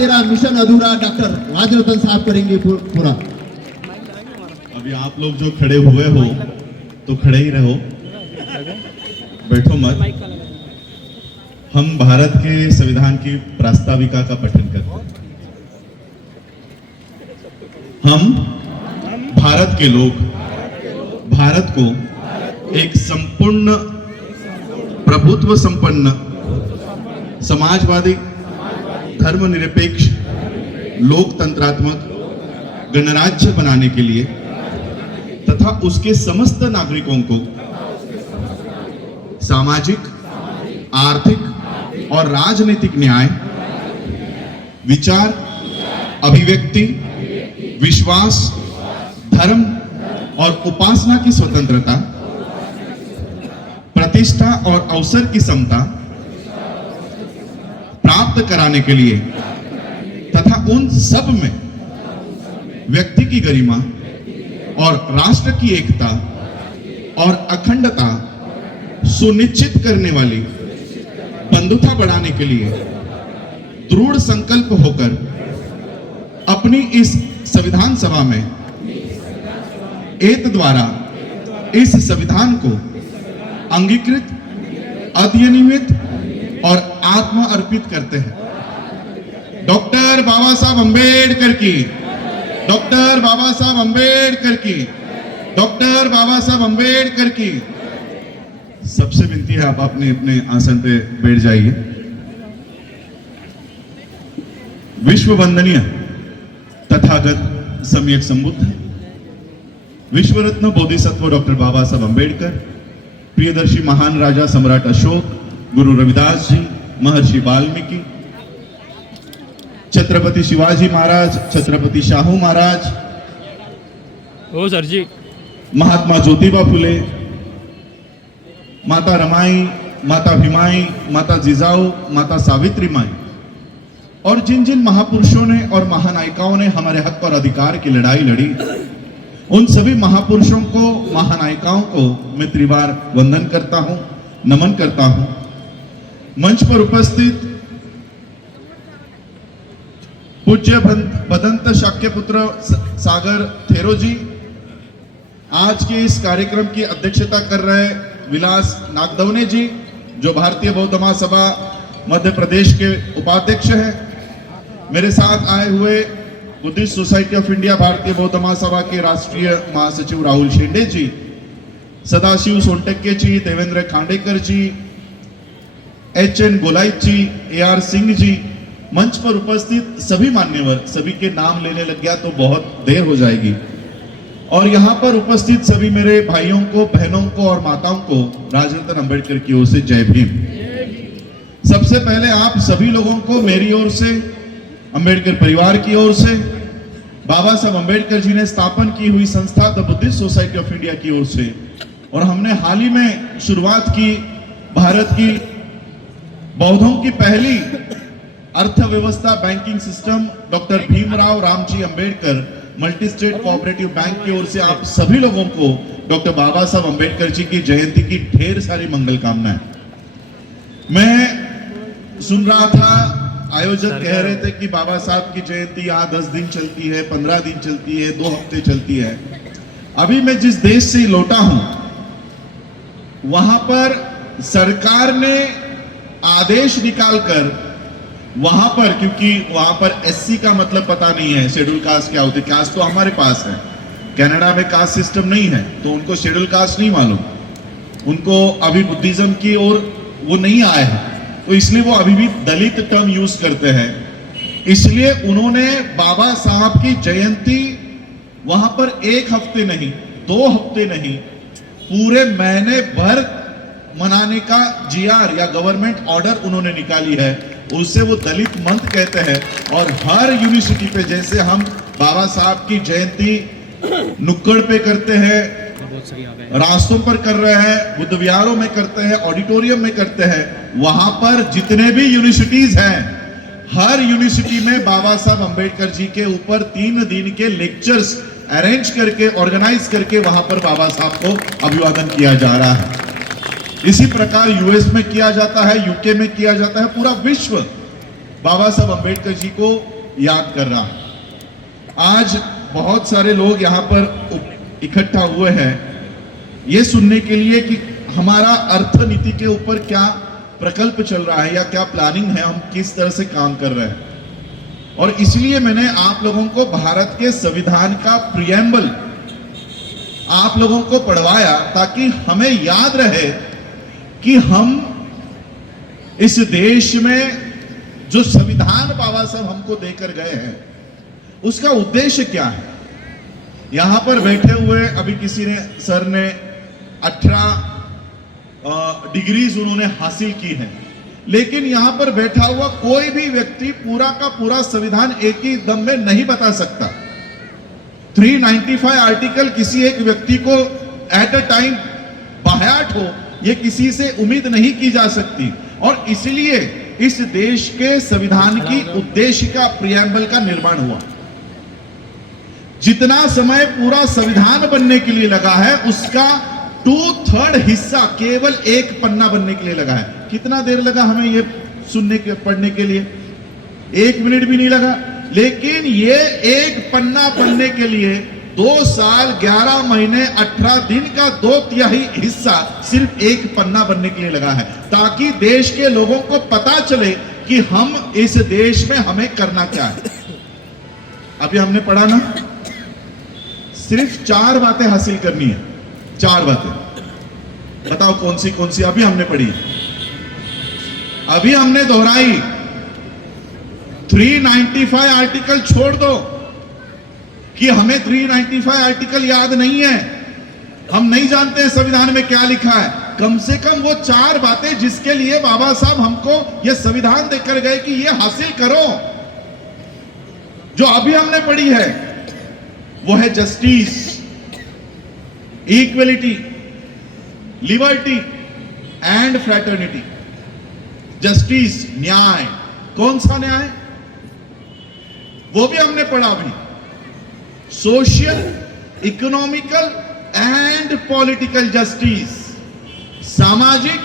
तेरा मिशन अधूरा डॉक्टर राजरतन साहब करेंगे पूरा। अभी आप लोग जो खड़े हुए हो तो खड़े ही रहो, बैठो मत। हम भारत के संविधान की प्रास्ताविका का पठन करते हैं। हम भारत के लोग भारत को एक संपूर्ण प्रभुत्व संपन्न समाजवादी धर्मनिरपेक्ष लोकतंत्रात्मक गणराज्य बनाने के लिए तथा उसके समस्त नागरिकों को सामाजिक, आर्थिक और राजनीतिक न्याय, विचार, अभिव्यक्ति, विश्वास, धर्म और उपासना की स्वतंत्रता, प्रतिष्ठा और अवसर की समता प्राप्त कराने के लिए तथा उन सब में व्यक्ति की गरिमा और राष्ट्र की एकता और अखंडता सुनिश्चित करने वाली बंधुता बढ़ाने के लिए दृढ़ संकल्प होकर अपनी इस संविधान सभा में एत द्वारा इस संविधान को अंगीकृत, अधिनियमित और आत्मा अर्पित करते हैं। डॉक्टर बाबा साहब अंबेडकर की, डॉक्टर बाबा साहब अंबेडकर की, डॉक्टर बाबा साहब अंबेडकर की। सबसे विनती है आप अपने अपने आसन पे बैठ जाइए। विश्व वंदनीय तथागत सम्यक संबुद्ध विश्व रत्न बोधिसत्व डॉक्टर बाबा साहब अंबेडकर, प्रियदर्शी महान राजा सम्राट अशोक, गुरु रविदास जी, महर्षि वाल्मीकि, छत्रपति शिवाजी महाराज, छत्रपति शाहू महाराज, ओ सर जी, महात्मा ज्योतिबा फुले, माता रमाई, माता भीमाई, माता जिजाऊ, माता सावित्री माई और जिन जिन महापुरुषों ने और महानायिकाओं ने हमारे हक और अधिकार की लड़ाई लड़ी, उन सभी महापुरुषों को, महानायिकाओं को मैं त्रिवार वंदन करता हूं, नमन करता हूं। मंच पर उपस्थित पूज्य भदंत शाक्यपुत्र सागर थेरो जी, आज के इस कार्यक्रम की अध्यक्षता कर रहे विलास नागदवने जी, जो भारतीय बौद्ध महासभा मध्य प्रदेश के उपाध्यक्ष हैं। मेरे साथ आए हुए बुद्धिस्ट सोसाइटी ऑफ इंडिया भारतीय बौद्ध महासभा के राष्ट्रीय महासचिव राहुल शेंडे जी, सदाशिव सोनटक्के जी, देवेंद्र खांडेकर जी, एच.एन. गोलाइट जी, ए.आर. सिंह जी, मंच पर उपस्थित सभी मान्यवर, सभी के नाम लेने लग गया तो बहुत देर हो जाएगी। और यहाँ पर उपस्थित सभी मेरे भाइयों को, बहनों को और माताओं को राजरतन अंबेडकर की ओर से जय भीम। सबसे पहले आप सभी लोगों को मेरी ओर से, अंबेडकर परिवार की ओर से, बाबा साहब अंबेडकर जी ने स्थापन की हुई संस्था the Buddhist society of India की ओर से, और हमने हाल ही में शुरुआत की भारत की बौद्धों की पहली अर्थव्यवस्था banking system doctor Bhimrao Ramji Ambedkar multi state cooperative bank की ओर से आप सभी लोगों को डॉक्टर बाबा साहब अंबेडकर जी की जयंती की ढेर सारी मंगल कामनाएं। मैं सुन रहा था, आयोजक कह रहे थे कि बाबा साहब की जयंती यहाँ 10 दिन चलती है, 15 दिन चलती है, 2 हफ्ते चलती है। अभी मैं जिस देश से लौटा हूं, वहां पर सरकार ने आदेश निकालकर वहां पर, क्योंकि वहां पर एससी का मतलब पता नहीं है, शेड्यूल कास्ट क्या होती है। कास्ट तो हमारे पास है, कनाडा में कास्ट सिस्टम नहीं है, तो उनको शेड्यूल कास्ट नहीं मालूम, उनको अभी बुद्धिज्म की ओर वो नहीं आए हैं, तो इसलिए वो अभी भी दलित टर्म यूज करते हैं। इसलिए उन्होंने बाबा साहब की जयंती वहां पर 1 हफ्ते नहीं, 2 हफ्ते नहीं, पूरे महीने भर मनाने का जीआर या गवर्नमेंट ऑर्डर उन्होंने निकाली है। उससे वो दलित मंथ कहते हैं, और हर यूनिवर्सिटी पे जैसे हम बाबा साहब की जयंती नुक्कड़ पे करते हैं, रास्तों पर कर रहे हैं, बुद्ध विहारों में करते हैं, ऑडिटोरियम में करते हैं, वहां पर जितने भी यूनिवर्सिटीज हैं, हर यूनिवर्सिटी में बाबा साहब अंबेडकर जी के ऊपर 3 दिन के लेक्चर्स अरेंज करके, ऑर्गेनाइज करके वहां पर बाबा साहब को अभिवादन किया जा रहा है। इसी प्रकार यूएस में किया जाता है, यूके में किया जाता है, पूरा विश्व बाबा साहब अंबेडकर जी को याद कर रहा हूं। आज बहुत सारे लोग यहाँ पर इकट्ठा हुए हैं ये सुनने के लिए कि हमारा अर्थनीति के ऊपर क्या प्रकल्प चल रहा है या क्या प्लानिंग है, हम किस तरह से काम कर रहे हैं। और इसलिए मैंने आप लोगों को भारत के संविधान का प्रियम्बल आप लोगों को पढ़वाया ताकि हमें याद रहे कि हम इस देश में जो संविधान बाबा साहब हमको देकर गए हैं उसका उद्देश्य क्या है। यहां पर बैठे हुए अभी किसी ने सर ने 18 डिग्रीज उन्होंने हासिल की है, लेकिन यहां पर बैठा हुआ कोई भी व्यक्ति पूरा का पूरा संविधान एक ही दम में नहीं बता सकता। 395 आर्टिकल किसी एक व्यक्ति को एट अ टाइम बायाट हो यह किसी से उम्मीद नहीं की जा सकती। और इसलिए इस देश के संविधान की उद्देश्य का प्रियम्बल का निर्माण हुआ। जितना समय पूरा संविधान बनने के लिए लगा है उसका 2/3 हिस्सा केवल एक पन्ना बनने के लिए लगा है। कितना देर लगा हमें ये सुनने के पढ़ने के लिए? 1 मिनट भी नहीं लगा। लेकिन ये एक पन्ना बनने के लिए 2 साल 11 महीने 18 दिन का 2/3 हिस्सा सिर्फ एक पन्ना बनने के लिए लगा है, ताकि देश के लोगों को पता चले कि हम इस देश में हमें करना क्या है। अभी हमने पढ़ा ना, सिर्फ 4 बातें हासिल करनी है। 4 बातें बताओ कौन सी अभी हमने पढ़ी, अभी हमने दोहराई। 395 आर्टिकल छोड़ दो कि हमें 395 आर्टिकल याद नहीं है, हम नहीं जानते हैं संविधान में क्या लिखा है। कम से कम वो 4 बातें जिसके लिए बाबा साहब हमको ये संविधान देकर गए कि ये हासिल करो, जो अभी हमने पढ़ी है वो है justice, equality, liberty and fraternity. Justice न्याय, कौन सा न्याय वो भी हमने पढ़ा अभी। Social, economical and political justice, सामाजिक,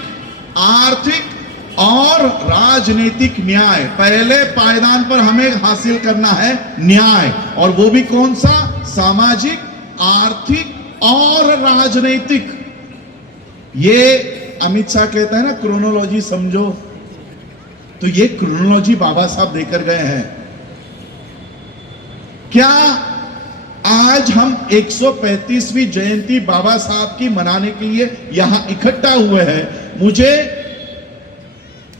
आर्थिक और राजनीतिक न्याय। पहले पायदान पर हमें हासिल करना है न्याय, और वो भी कौन सा? सामाजिक, आर्थिक और राजनीतिक। ये अमित शाह कहता है ना क्रोनोलॉजी समझो, तो ये क्रोनोलॉजी बाबा साहब देकर गए हैं। क्या आज हम 135वीं जयंती बाबा साहब की मनाने के लिए यहां इकट्ठा हुए हैं? मुझे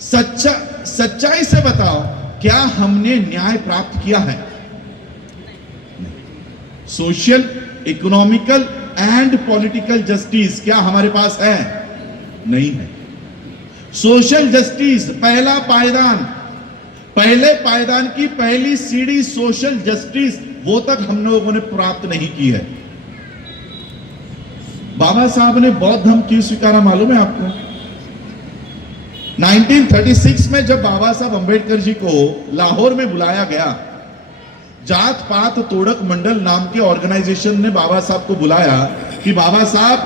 सच्चाई से बताओ, क्या हमने न्याय प्राप्त किया है? Social, economical and political justice क्या हमारे पास है? नहीं है। सोशल जस्टिस, पहला पायदान, पहले पायदान की पहली सीढ़ी सोशल जस्टिस, वो तक हम लोगों ने प्राप्त नहीं की है। बाबा साहब ने बौद्ध धर्म क्यों स्वीकारा मालूम है आपको? 1936 में जब बाबा साहब अंबेडकर जी को लाहौर में बुलाया गया, जात पात तोड़क मंडल नाम के ऑर्गेनाइजेशन ने बाबा साहब को बुलाया कि बाबा साहब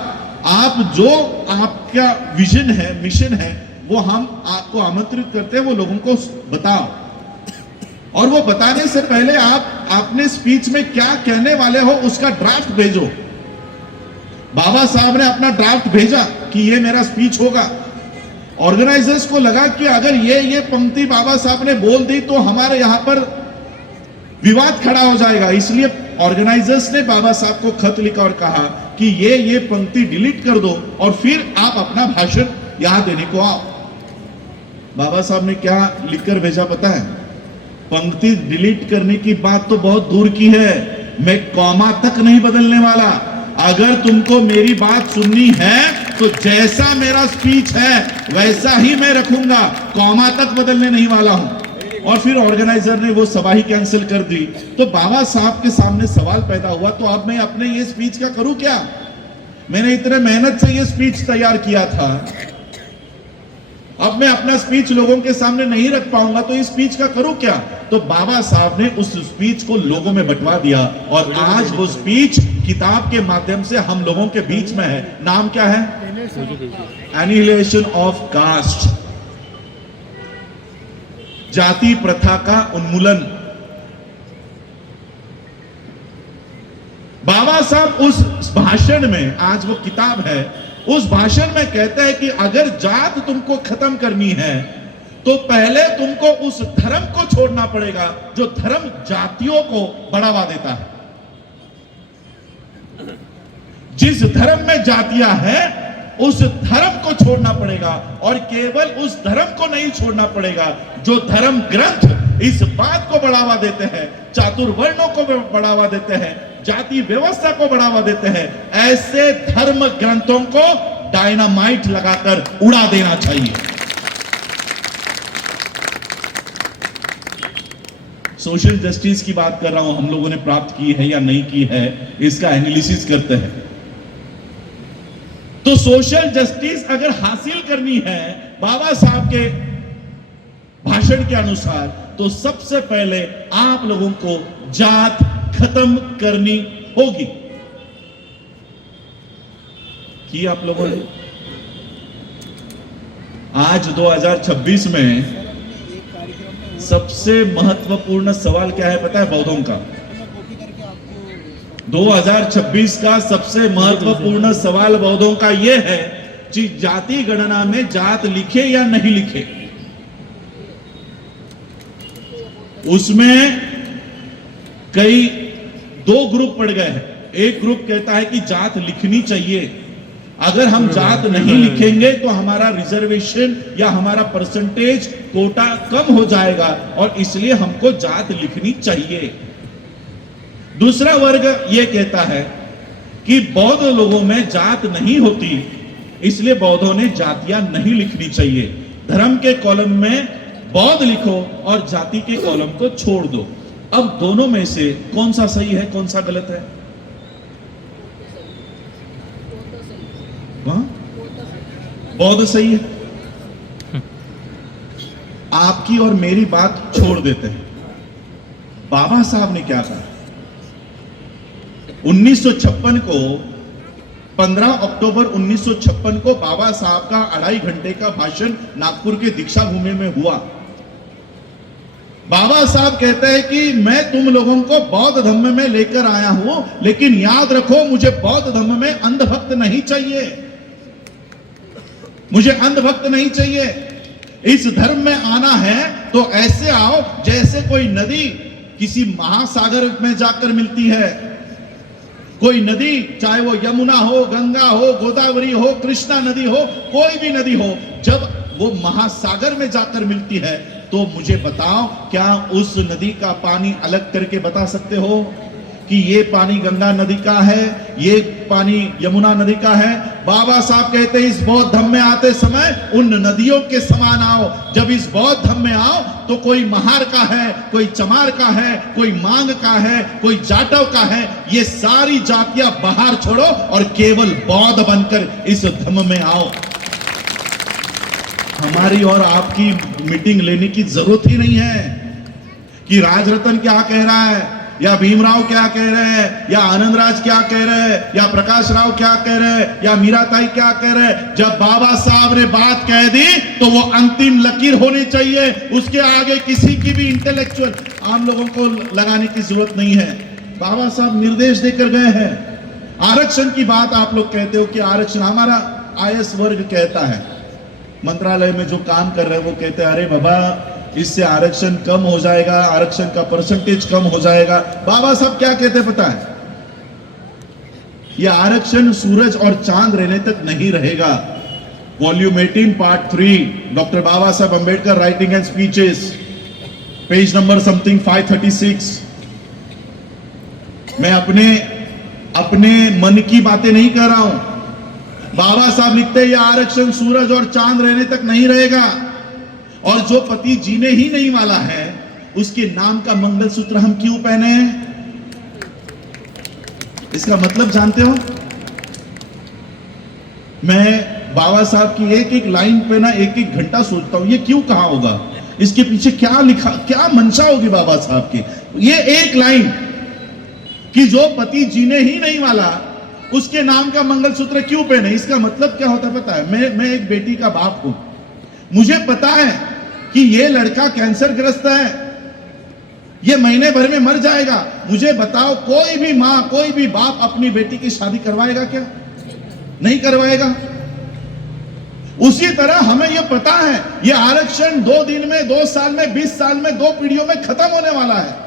आप जो आपका विजन है, मिशन है, वो हम आपको आमंत्रित करते हैं, वो लोगों को बताओ। और वो बताने से पहले आप अपने स्पीच में क्या कहने वाले हो उसका ड्राफ्ट भेजो। बाबा साहब ने अपना ड्राफ्ट भेजा कि ये मेरा स्पीच होगा। ऑर्गेनाइजर्स को लगा कि अगर ये पंक्ति बाबा साहब ने बोल दी तो हमारे यहां पर विवाद खड़ा हो जाएगा। इसलिए ऑर्गेनाइजर्स ने बाबा साहब को खत लिखा और कहा कि ये पंक्ति डिलीट कर दो और फिर आप अपना भाषण यहां देने को आओ। बाबा साहब ने क्या लिखकर भेजा पता है? पंक्ति डिलीट करने की बात तो बहुत दूर की है, मैं कॉमा तक नहीं बदलने वाला। अगर तुमको मेरी बात सुननी है तो जैसा मेरा स्पीच है वैसा ही मैं रखूंगा, कॉमा तक बदलने नहीं वाला हूं। और फिर ऑर्गेनाइजर ने वो सभा ही कैंसिल कर दी। तो बाबा साहब के सामने सवाल पैदा हुआ, तो अब मैं अपने ये स्पीच का करूं क्या? मैंने इतने मेहनत से ये स्पीच तैयार किया था, अब मैं अपना स्पीच लोगों के सामने नहीं रख पाऊंगा, तो इस स्पीच का करूं क्या? तो बाबा साहब ने उस स्पीच को लोगों में बंटवा दिया और आज वो स्पीच किताब के माध्यम से हम लोगों के बीच में है। नाम क्या है? Annihilation of caste. जाति प्रथा का उन्मूलन। बाबा साहब उस भाषण में, आज वो किताब है, उस भाषण में कहते हैं कि अगर जात तुमको खत्म करनी है तो पहले तुमको उस धर्म को छोड़ना पड़ेगा जो धर्म जातियों को बढ़ावा देता है। जिस धर्म में जातियां हैं उस धर्म को छोड़ना पड़ेगा, और केवल उस धर्म को नहीं छोड़ना पड़ेगा जो धर्म ग्रंथ इस बात को बढ़ावा देते हैं, चातुर्वर्णों को बढ़ावा देते हैं, जाति व्यवस्था को बढ़ावा देते हैं। ऐसे धर्म ग्रंथों को डायनामाइट लगाकर उड़ा देना चाहिए। सोशल जस्टिस की बात कर रहा हूं, हम लोगों ने प्राप्त की है या नहीं की है, इसका एनालिसिस करते हैं। तो सोशल जस्टिस अगर हासिल करनी है बाबा साहब के भाषण के अनुसार, तो सबसे पहले आप लोगों को जात खत्म करनी होगी। कि आप लोगों ने आज 2026 में सबसे महत्वपूर्ण सवाल क्या है पता है? बौद्धों का 2026 का सबसे महत्वपूर्ण सवाल बौद्धों का यह है कि जाति गणना में जात लिखे या नहीं लिखे। उसमें कई दो ग्रुप पड़ गए हैं। एक ग्रुप कहता है कि जात लिखनी चाहिए, अगर हम जात नहीं लिखेंगे तो हमारा रिजर्वेशन या हमारा परसेंटेज कोटा कम हो जाएगा और इसलिए हमको जात लिखनी चाहिए। दूसरा वर्ग यह कहता है कि बौद्ध लोगों में जात नहीं होती, इसलिए बौद्धों ने जातियां नहीं लिखनी चाहिए। धर्म के कॉलम में बौद्ध लिखो और जाति के कॉलम को छोड़ दो। अब दोनों में से कौन सा सही है, कौन सा गलत है? बौद्ध सही है। आपकी और मेरी बात छोड़ देते हैं। बाबा साहब ने क्या कहा? 1956 को 15 अक्टूबर 1956 को बाबा साहब का 2.5 घंटे का भाषण नागपुर के दीक्षा भूमि में हुआ। बाबा साहब कहते हैं कि मैं तुम लोगों को बौद्ध धर्म में लेकर आया हूं, लेकिन याद रखो मुझे बौद्ध धर्म में अंधभक्त नहीं चाहिए, मुझे अंधभक्त नहीं चाहिए। इस धर्म में आना है तो ऐसे आओ जैसे कोई नदी किसी महासागर में जाकर मिलती है। कोई नदी, चाहे वो यमुना हो, गंगा हो, गोदावरी हो, कृष्णा नदी हो, कोई भी नदी हो, जब वो महासागर में जाकर मिलती है तो मुझे बताओ, क्या उस नदी का पानी अलग करके बता सकते हो कि ये पानी गंगा नदी का है, ये पानी यमुना नदी का है? बाबा साहब कहते हैं इस बौद्ध धर्म में आते समय उन नदियों के समान आओ। जब इस बौद्ध धर्म में आओ तो कोई महार का है, कोई चमार का है, कोई मांग का है, कोई जाटव का है, ये सारी जातियां बाहर छोड़ो और केवल बौद्ध बनकर इस धर्म में आओ। हमारी और आपकी मीटिंग लेने की जरूरत ही नहीं है कि राजरतन क्या कह रहा है, या भीमराव क्या कह रहे हैं, या आनंदराज क्या कह रहे हैं, या प्रकाश राव क्या कह रहे हैं, या मीराताई क्या कह रहे हैं। जब बाबा साहब ने बात कह दी तो वो अंतिम लकीर होनी चाहिए, उसके आगे किसी की भी इंटेलेक्चुअल आम लोगों को लगाने की जरूरत नहीं है। बाबा साहब निर्देश देकर गए हैं। आरक्षण की बात आप लोग कहते हो कि आरक्षण, हमारा आईएएस वर्ग कहता है, मंत्रालय में जो काम कर रहे हैं वो कहते हैं अरे बाबा इससे आरक्षण कम हो जाएगा, आरक्षण का परसेंटेज कम हो जाएगा। बाबा साहब क्या कहते पता है? यह आरक्षण सूरज और चांद रहने तक नहीं रहेगा। वॉल्यूम 18 पार्ट 3 डॉक्टर बाबा साहब Ambedkar writing and speeches, page number something 536। मैं अपने मन की बातें नहीं कर रहा हूं। बाबा साहब लिखते हैं यह आरक्षण सूरज और चांद रहने तक नहीं रहेगा, और जो पति जीने ही नहीं वाला है उसके नाम का मंगलसूत्र हम क्यों पहने हैं? इसका मतलब जानते हो? मैं बाबा साहब की एक एक लाइन पे ना एक एक घंटा सोचता हूं, ये क्यों कहा होगा, इसके पीछे क्या लिखा, क्या मंशा होगी बाबा साहब की। ये एक लाइन कि जो पति जीने ही नहीं वाला उसके नाम का मंगलसूत्र क्यों पहने, इसका मतलब क्या होता पता है? मैं एक बेटी का बाप हूं, मुझे पता है कि ये लड़का कैंसर ग्रस्त है, ये महीने भर में मर जाएगा। मुझे बताओ, कोई भी मां, कोई भी बाप अपनी बेटी की शादी करवाएगा क्या? नहीं करवाएगा। उसी तरह हमें यह पता है, यह आरक्षण 2 दिन में, 2 साल में, 20 साल में, 2 पीढ़ियों में खत्म होने वाला है।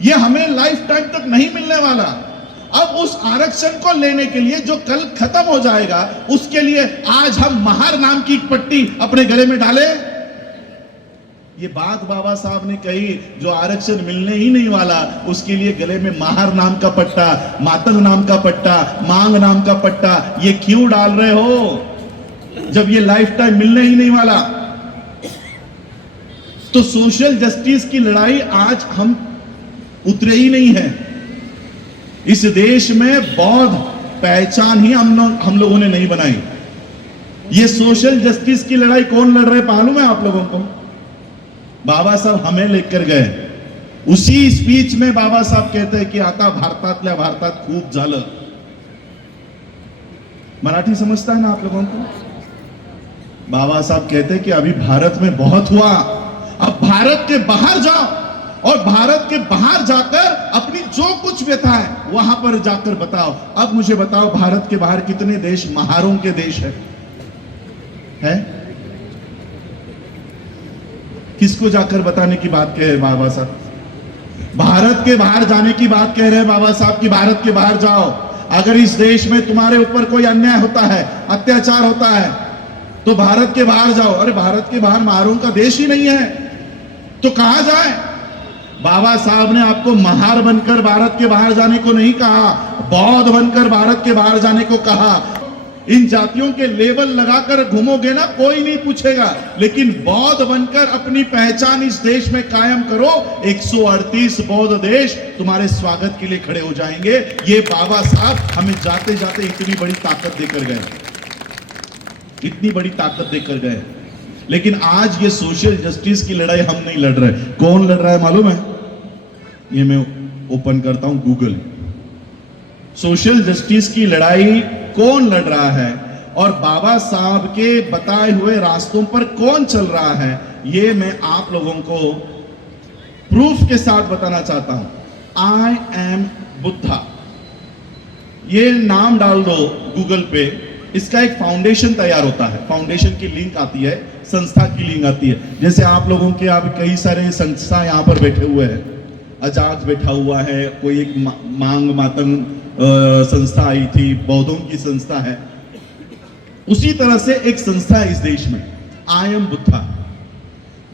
यह हमें लाइफ टाइम तक नहीं मिलने वाला। अब उस आरक्षण को लेने के लिए जो कल खत्म हो जाएगा, उसके लिए आज हम महार नाम की एक पट्टी अपने गले में डाले। ये बात बाबा साहब ने कही, जो आरक्षण मिलने ही नहीं वाला उसके लिए गले में महार नाम का पट्टा, मातंग नाम का पट्टा, मांग नाम का पट्टा, ये क्यों डाल रहे हो जब ये लाइफ टाइम मिलने ही नहीं वाला? तो सोशल जस्टिस की लड़ाई आज हम उतरे ही नहीं है। इस देश में बौद्ध पहचान ही हम लोगों ने नहीं बनाई। ये सोशल जस्टिस की लड़ाई कौन लड़ रहे मालूम है आप लोगों को? बाबा साहब हमें लेकर गए। उसी स्पीच में बाबा साहब कहते हैं की आता भारतातल्या भारतात खूप झालं। मराठी समझता है ना आप लोगों को? बाबा साहब कहते हैं कि अभी भारत में बहुत हुआ, अब भारत के बाहर जाओ और भारत के बाहर जाकर अपनी जो कुछ व्यथा है वहां पर जाकर बताओ। अब मुझे बताओ, भारत के बाहर कितने देश महारों के देश है? किसको जाकर बताने की बात कह रहे बाबा साहब? भारत के बाहर जाने की बात कह रहे हैं बाबा साहब की भारत के बाहर जाओ। अगर इस देश में तुम्हारे ऊपर कोई अन्याय होता है, अत्याचार होता है, तो भारत के बाहर जाओ। अरे भारत के बाहर महारों का देश ही नहीं है तो कहां जाए? बाबा साहब ने आपको महार बनकर भारत के बाहर जाने को नहीं कहा, बौद्ध बनकर भारत के बाहर जाने को कहा। इन जातियों के लेबल लगाकर घूमोगे ना, कोई नहीं पूछेगा, लेकिन बौद्ध बनकर अपनी पहचान इस देश में कायम करो। 138 बौद्ध देश तुम्हारे स्वागत के लिए खड़े हो जाएंगे। ये बाबा साहब हमें जाते जाते इतनी बड़ी ताकत देकर गए, इतनी बड़ी ताकत देकर गए। लेकिन आज ये सोशल जस्टिस की लड़ाई हम नहीं लड़ रहे। कौन लड़ रहा है मालूम है? ये मैं ओपन करता हूं गूगल। सोशल जस्टिस की लड़ाई कौन लड़ रहा है और बाबा साहब के बताए हुए रास्तों पर कौन चल रहा है, ये मैं आप लोगों को प्रूफ के साथ बताना चाहता हूं। आई एम बुद्धा, ये नाम डाल दो गूगल पे, इसका एक फाउंडेशन तैयार होता है। फाउंडेशन की लिंक आती है, संस्था की लिंक आती है। जैसे आप लोगों के अब कई सारे संस्था यहां पर बैठे हुए हैं, अजाक बैठा हुआ है, कोई एक मांग मातंग संस्था आई थी, बौद्धों की संस्था है। उसी तरह से एक संस्था है इस देश में, आई एम बुद्धा,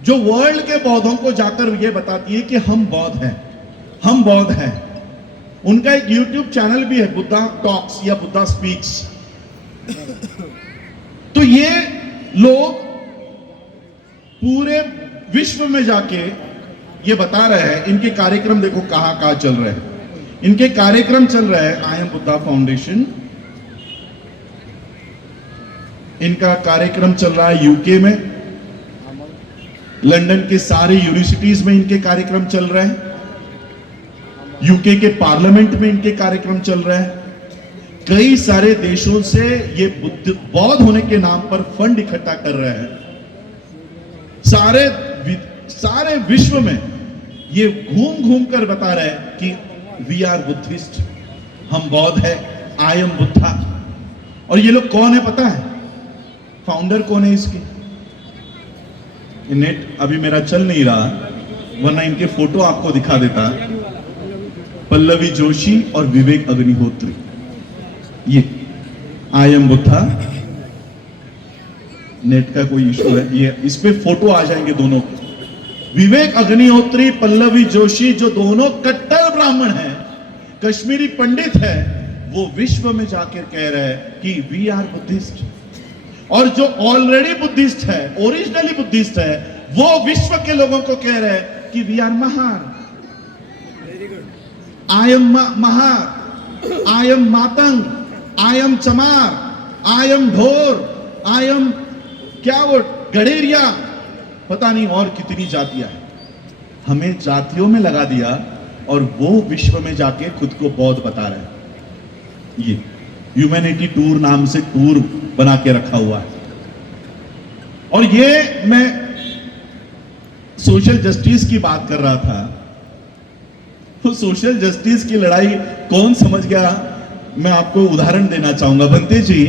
जो वर्ल्ड के बौद्धों को जाकर ये बताती है कि हम बौद्ध हैं, हम बौद्ध हैं। उनका एक यूट्यूब चैनल भी है, बुद्धा टॉक्स या बुद्धा स्पीक्स। तो ये लोग पूरे विश्व में जाके ये बता रहे हैं। इनके कार्यक्रम देखो कहां कहां चल रहे हैं। इनके कार्यक्रम चल रहे हैं आई एम बुद्धा फाउंडेशन, इनका कार्यक्रम चल रहा है यूके में, लंदन के सारे यूनिवर्सिटीज में इनके कार्यक्रम चल रहे हैं, यूके के पार्लियामेंट में इनके कार्यक्रम चल रहे हैं। कई सारे देशों से ये बौद्ध होने के नाम पर फंड इकट्ठा कर रहे हैं। सारे विश्व में ये घूम घूम कर बता रहे हैं कि वी आर बुद्धिस्ट, हम बौद्ध है, आई एम बुद्धा। और ये लोग कौन है पता है? फाउंडर कौन है इसके? नेट अभी मेरा चल नहीं रहा, वरना इनके फोटो आपको दिखा देता। पल्लवी जोशी और विवेक अग्निहोत्री, ये आई एम बुद्धा। नेट का कोई इशू है, ये इस पे फोटो आ जाएंगे दोनों। विवेक अग्निहोत्री, पल्लवी जोशी, जो दोनों कट्टर ब्राह्मण हैं, कश्मीरी पंडित है, वो विश्व में जाकर कह रहे हैं कि वी आर बुद्धिस्ट। और जो ऑलरेडी बुद्धिस्ट है, ओरिजिनली बुद्धिस्ट है, वो विश्व के लोगों को कह रहे हैं कि we are Mahar, I am Mahar, I am Matang, I am Chamar, I M ढोर, आई एम क्या वो गडेरिया, पता नहीं और कितनी जातियां हैं। हमें जातियों में लगा दिया और वो विश्व में जाके खुद को बौद्ध बता रहे हैं। ये ह्यूमैनिटी टूर नाम से टूर बना के रखा हुआ है। और ये मैं सोशल जस्टिस की बात कर रहा था। तो सोशल जस्टिस की लड़ाई कौन समझ गया, मैं आपको उदाहरण देना चाहूंगा। बनते जी,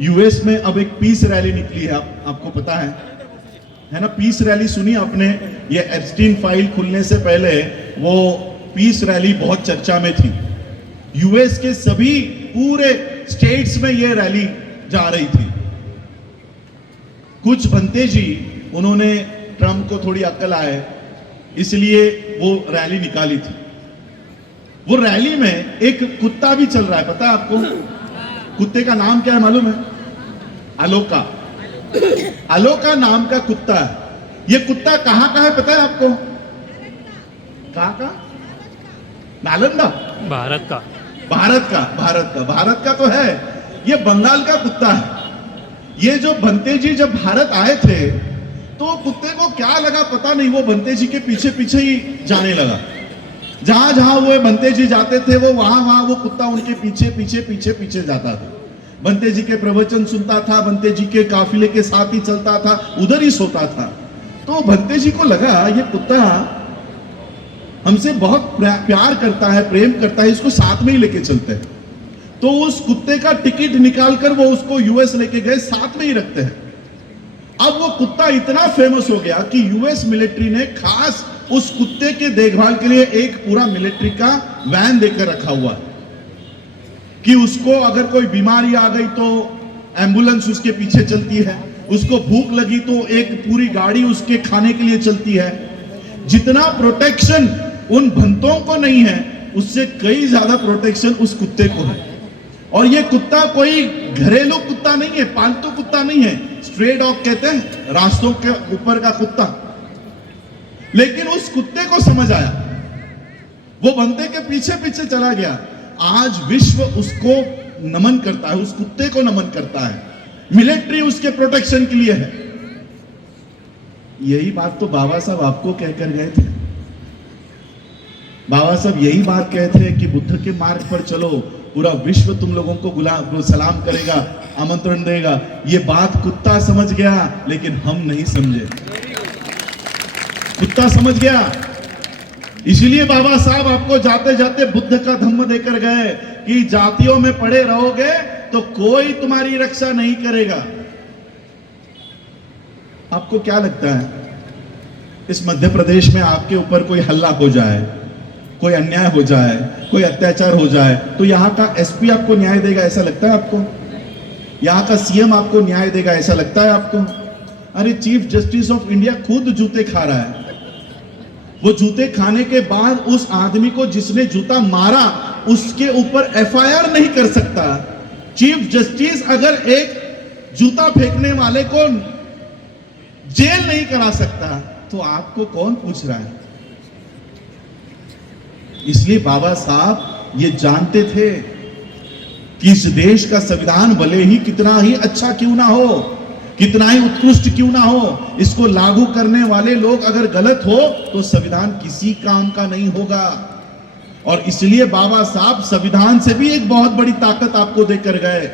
यूएस में अब एक पीस रैली निकली है, आपको पता है ना? पीस रैली सुनी आपने? ये एप्स्टीन फाइल खुलने से पहले वो पीस रैली बहुत चर्चा में थी। यूएस के सभी पूरे स्टेट्स में ये रैली जा रही थी। कुछ बनते जी, उन्होंने ट्रम्प को थोड़ी अक्ल आए इसलिए वो रैली निकाली थी। वो रैली में एक कुत्ता भी चल रहा है, पता है आपको? कुत्ते का नाम क्या है मालूम है? अलोका। अलोका नाम का कुत्ता है। ये कुत्ता कहां का है पता है आपको? कहां का? नालंदा। भारत का। भारत का तो है। ये बंगाल का कुत्ता है। ये जो बनते जी जब भारत आए थे तो कुत्ते को क्या लगा पता नहीं, वो बनते जी के पीछे पीछे ही जाने लगा। जहां जहां वो बनते जी जाते थे वो वहां वो कुत्ता उनके पीछे पीछे पीछे पीछे जाता था। बनते जी के प्रवचन सुनता था, बनते जी के काफिले के साथ ही चलता था, उधर ही सोता था। तो बनते जी को लगा ये कुत्ता हमसे बहुत प्यार करता है, प्रेम करता है, इसको साथ में ही लेके चलते हैं। तो उस कुत्ते का टिकट निकालकर वो उसको यूएस लेके गए, साथ में ही रखते हैं। अब वो कुत्ता इतना फेमस हो गया कि यूएस मिलिट्री ने खास उस कुत्ते के देखभाल के लिए एक पूरा मिलिट्री का वैन देकर रखा हुआ है कि उसको अगर कोई बीमारी आ गई तो एम्बुलेंस उसके पीछे चलती है, उसको भूख लगी तो एक पूरी गाड़ी उसके खाने के लिए चलती है। जितना प्रोटेक्शन उन भंतों को नहीं है उससे कई ज्यादा प्रोटेक्शन उस कुत्ते को है। और ये कुत्ता कोई घरेलू कुत्ता नहीं है, पालतू कुत्ता नहीं है, स्ट्रे डॉग कहते हैं, रास्तों के ऊपर का कुत्ता। लेकिन उस कुत्ते को समझ आया, वो बनते के पीछे पीछे चला गया। आज विश्व उसको नमन करता है, उस कुत्ते को नमन करता है। मिलिट्री उसके प्रोटेक्शन के लिए है। यही बात तो बाबा साहब आपको कहकर गए थे। बाबा साहब यही बात कहे थे कि बुद्ध के मार्ग पर चलो, पूरा विश्व तुम लोगों को सलाम करेगा, आमंत्रण देगा। ये बात कुत्ता समझ गया लेकिन हम नहीं समझे। कुत्ता समझ गया, इसलिए बाबा साहब आपको जाते जाते बुद्ध का धम्म देकर गए कि जातियों में पड़े रहोगे तो कोई तुम्हारी रक्षा नहीं करेगा। आपको क्या लगता है, इस मध्य प्रदेश में आपके ऊपर कोई हल्ला हो जाए, कोई अन्याय हो जाए, कोई अत्याचार हो जाए तो यहां का एसपी आपको न्याय देगा ऐसा लगता है आपको? यहां का सीएम आपको न्याय देगा ऐसा लगता है आपको? अरे चीफ जस्टिस ऑफ इंडिया खुद जूते खा रहा है। वो जूते खाने के बाद उस आदमी को जिसने जूता मारा उसके ऊपर एफआईआर नहीं कर सकता। चीफ जस्टिस अगर एक जूता फेंकने वाले को जेल नहीं करा सकता तो आपको कौन पूछ रहा है? इसलिए बाबा साहब ये जानते थे कि इस देश का संविधान भले ही कितना ही अच्छा क्यों ना हो, कितना ही उत्कृष्ट क्यों ना हो, इसको लागू करने वाले लोग अगर गलत हो तो संविधान किसी काम का नहीं होगा। और इसलिए बाबा साहब संविधान से भी एक बहुत बड़ी ताकत आपको देकर गए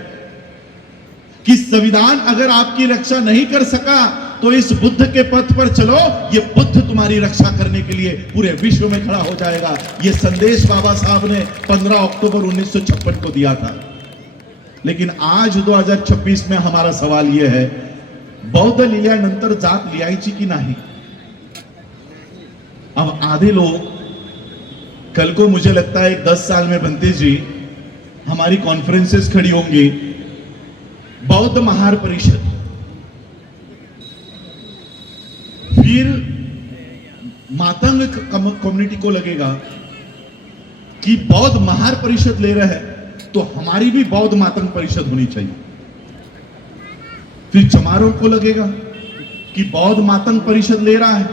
कि संविधान अगर आपकी रक्षा नहीं कर सका तो इस बुद्ध के पथ पर चलो, ये बुद्ध तुम्हारी रक्षा करने के लिए पूरे विश्व में खड़ा हो जाएगा। ये संदेश बाबा साहब ने 15 अक्टूबर 1956 को दिया था। लेकिन आज 2026 में हमारा सवाल यह है, बौद्ध लिहिल्यानंतर जात लिहायची की नहीं? अब आधे लोग, कल को मुझे लगता है 10 साल में बनते जी हमारी कॉन्फ्रेंसेस खड़ी होंगी, बौद्ध महार परिषद, फिर मातंग कम्युनिटी को लगेगा कि बौद्ध महार परिषद ले रहे हैं तो हमारी भी बौद्ध मातंग परिषद होनी चाहिए। फिर चमारों को लगेगा कि बौद्ध मातंग परिषद ले रहा है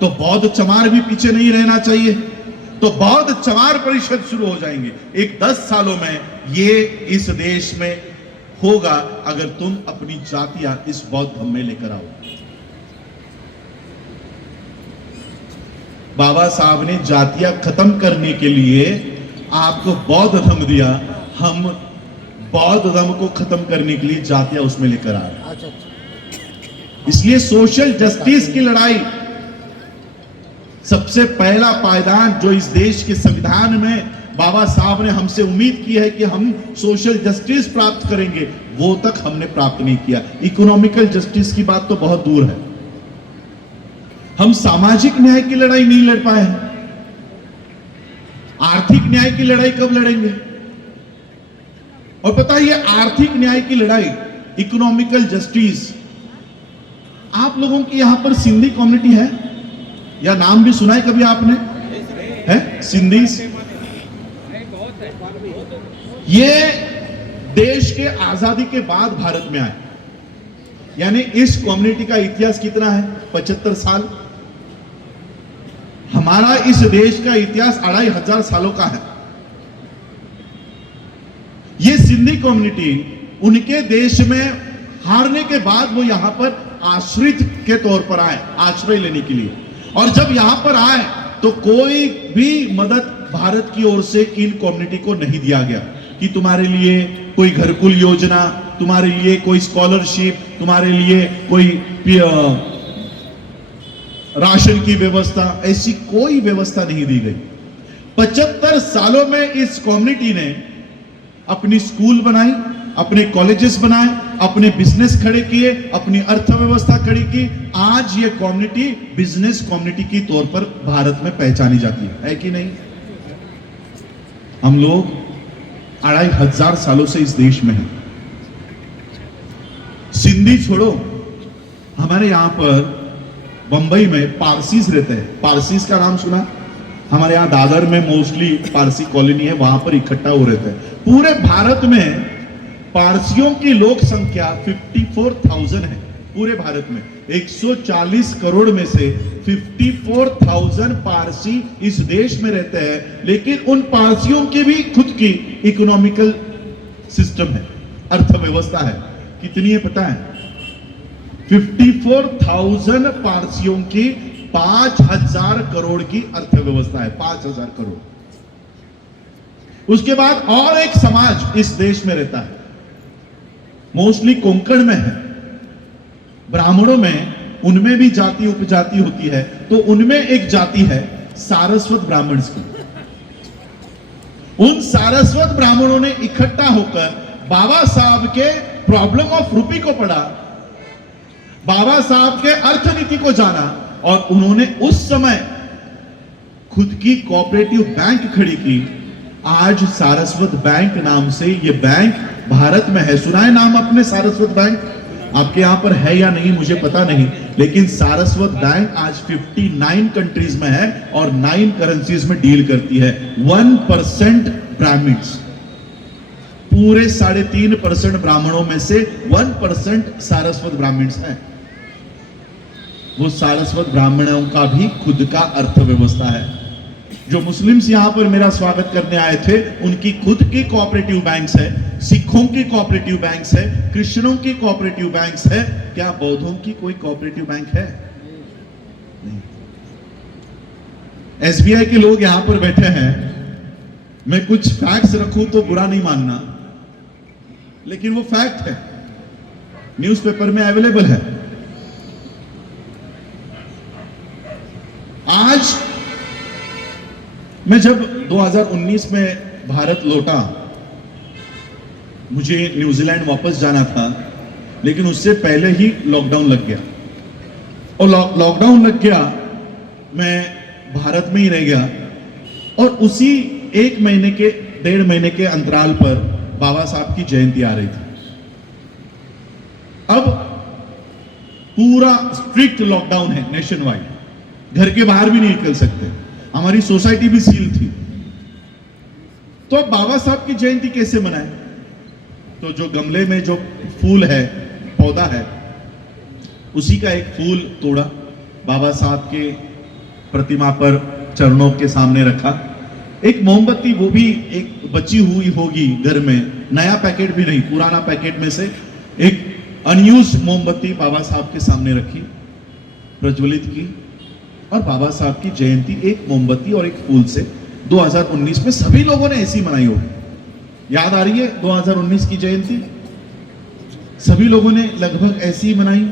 तो बौद्ध चमार भी पीछे नहीं रहना चाहिए, तो बौद्ध चमार परिषद शुरू हो जाएंगे। एक 10 सालों में ये इस देश में होगा अगर तुम अपनी जातियां इस बौद्ध धर्म में लेकर आओ। बाबा साहब ने जातियां खत्म करने के लिए आपको बौद्ध धर्म दिया, हम बौद्ध धर्म को खत्म करने के लिए जातियां उसमें लेकर आ रहे हैं। इसलिए सोशल जस्टिस की लड़ाई सबसे पहला पायदान जो इस देश के संविधान में बाबा साहब ने हमसे उम्मीद की है कि हम सोशल जस्टिस प्राप्त करेंगे, वो तक हमने प्राप्त नहीं किया। इकोनॉमिकल जस्टिस की बात तो बहुत दूर है, हम सामाजिक न्याय की लड़ाई नहीं लड़ पाए हैं। आर्थिक न्याय की लड़ाई कब लड़ेंगे? और पता है, ये आर्थिक न्याय की लड़ाई, इकोनॉमिकल जस्टिस, आप लोगों की यहां पर सिंधी कम्युनिटी है या नाम भी सुना है कभी आपने? है सिंधी? ये देश के आजादी के बाद भारत में आए, यानी इस कम्युनिटी का इतिहास कितना है? 75 साल। हमारा इस देश का इतिहास 2500 सालों का है। ये सिंधी कम्युनिटी उनके देश में हारने के बाद वो यहां पर आश्रित के तौर पर आए, आश्रय लेने के लिए। और जब यहां पर आए तो कोई भी मदद भारत की ओर से इन कम्युनिटी को नहीं दिया गया कि तुम्हारे लिए कोई घरकुल योजना, तुम्हारे लिए कोई स्कॉलरशिप, तुम्हारे लिए कोई राशन की व्यवस्था, ऐसी कोई व्यवस्था नहीं दी गई। 75 सालों में इस कम्युनिटी ने अपनी स्कूल बनाई, अपने कॉलेजेस बनाए, अपने बिजनेस खड़े किए, अपनी अर्थव्यवस्था खड़ी की। आज ये कम्युनिटी बिजनेस कम्युनिटी की तौर पर भारत में पहचानी जाती है कि नहीं? हम लोग 2500 सालों से इस देश में हैं। सिंधी छोड़ो, हमारे यहां पर बंबई में पारसीज रहते हैं। पारसीज का नाम सुना? हमारे यहां दादर में मोस्टली पारसी कॉलोनी है, वहां पर इकट्ठा हो रहते हैं। पूरे भारत में पारसियों की लोक संख्या 54,000 है। पूरे भारत में 140 करोड़ में से 54,000 पारसी इस देश में रहते हैं, लेकिन उन पारसियों की भी खुद की इकोनॉमिकल सिस्टम है, अर्थव्यवस्था है। कितनी है पता है? 54,000 पारसियों की 5,000 करोड़ की अर्थव्यवस्था है। 5,000 करोड़। उसके बाद और एक समाज इस देश में रहता है, मोस्टली कोंकण में है, ब्राह्मणों में, उनमें भी जाति उपजाति होती है। तो उनमें एक जाति है सारस्वत ब्राह्मण्स की। उन सारस्वत ब्राह्मणों ने इकट्ठा होकर बाबा साहब के प्रॉब्लम ऑफ रूपी को पढ़ा, बाबा साहब के अर्थनीति को जाना, और उन्होंने उस समय खुद की कोऑपरेटिव बैंक खड़ी की। आज सारस्वत बैंक नाम से ये बैंक भारत में है। सुना है नाम अपने सारस्वत बैंक? आपके यहां पर है या नहीं मुझे पता नहीं, लेकिन सारस्वत बैंक आज 59 कंट्रीज में है और 9 करेंसीज में डील करती है। 1% ब्राह्मण्स, पूरे 3.5% ब्राह्मणों में से 1% सारस्वत ब्राह्मण्स हैं। वो सारस्वत ब्राह्मणों का भी खुद का अर्थव्यवस्था है। जो मुस्लिम्स यहां पर मेरा स्वागत करने आए थे, उनकी खुद की कोऑपरेटिव बैंक्स है, सिखों की कोऑपरेटिव बैंक्स है, क्रिश्चियनों की कोऑपरेटिव बैंक्स है। क्या बौद्धों की कोई कोऑपरेटिव बैंक है? नहीं। एसबीआई के लोग यहां पर बैठे हैं। मैं कुछ फैक्ट्स रखूं तो बुरा नहीं मानना, लेकिन वो फैक्ट है, न्यूज़पेपर में अवेलेबल है। आज मैं जब 2019 में भारत लौटा, मुझे न्यूजीलैंड वापस जाना था, लेकिन उससे पहले ही लॉकडाउन लग गया। और लॉकडाउन लग गया, मैं भारत में ही रह गया। और उसी 1 महीने के 1.5 महीने के अंतराल पर बाबा साहब की जयंती आ रही थी। अब पूरा स्ट्रिक्ट लॉकडाउन है नेशन वाइड, घर के बाहर भी नहीं निकल सकते, हमारी सोसाइटी भी सील थी। तो अब बाबा साहब की जयंती कैसे मनाएं? तो जो गमले में जो फूल है, पौधा है, उसी का एक फूल तोड़ा, बाबा साहब के प्रतिमा पर चरणों के सामने रखा। एक मोमबत्ती, वो भी एक बची हुई होगी घर में, नया पैकेट भी नहीं, पुराना पैकेट में से एक अनयूज्ड मोमबत्ती बाबा साहब के सामने रखी, प्रज्वलित की, और बाबा साहब की जयंती एक मोमबत्ती और एक फूल से 2019 में सभी लोगों ने ऐसी मनाई होगी। याद आ रही है 2019 की जयंती? सभी लोगों ने लगभग ऐसी ही मनाई।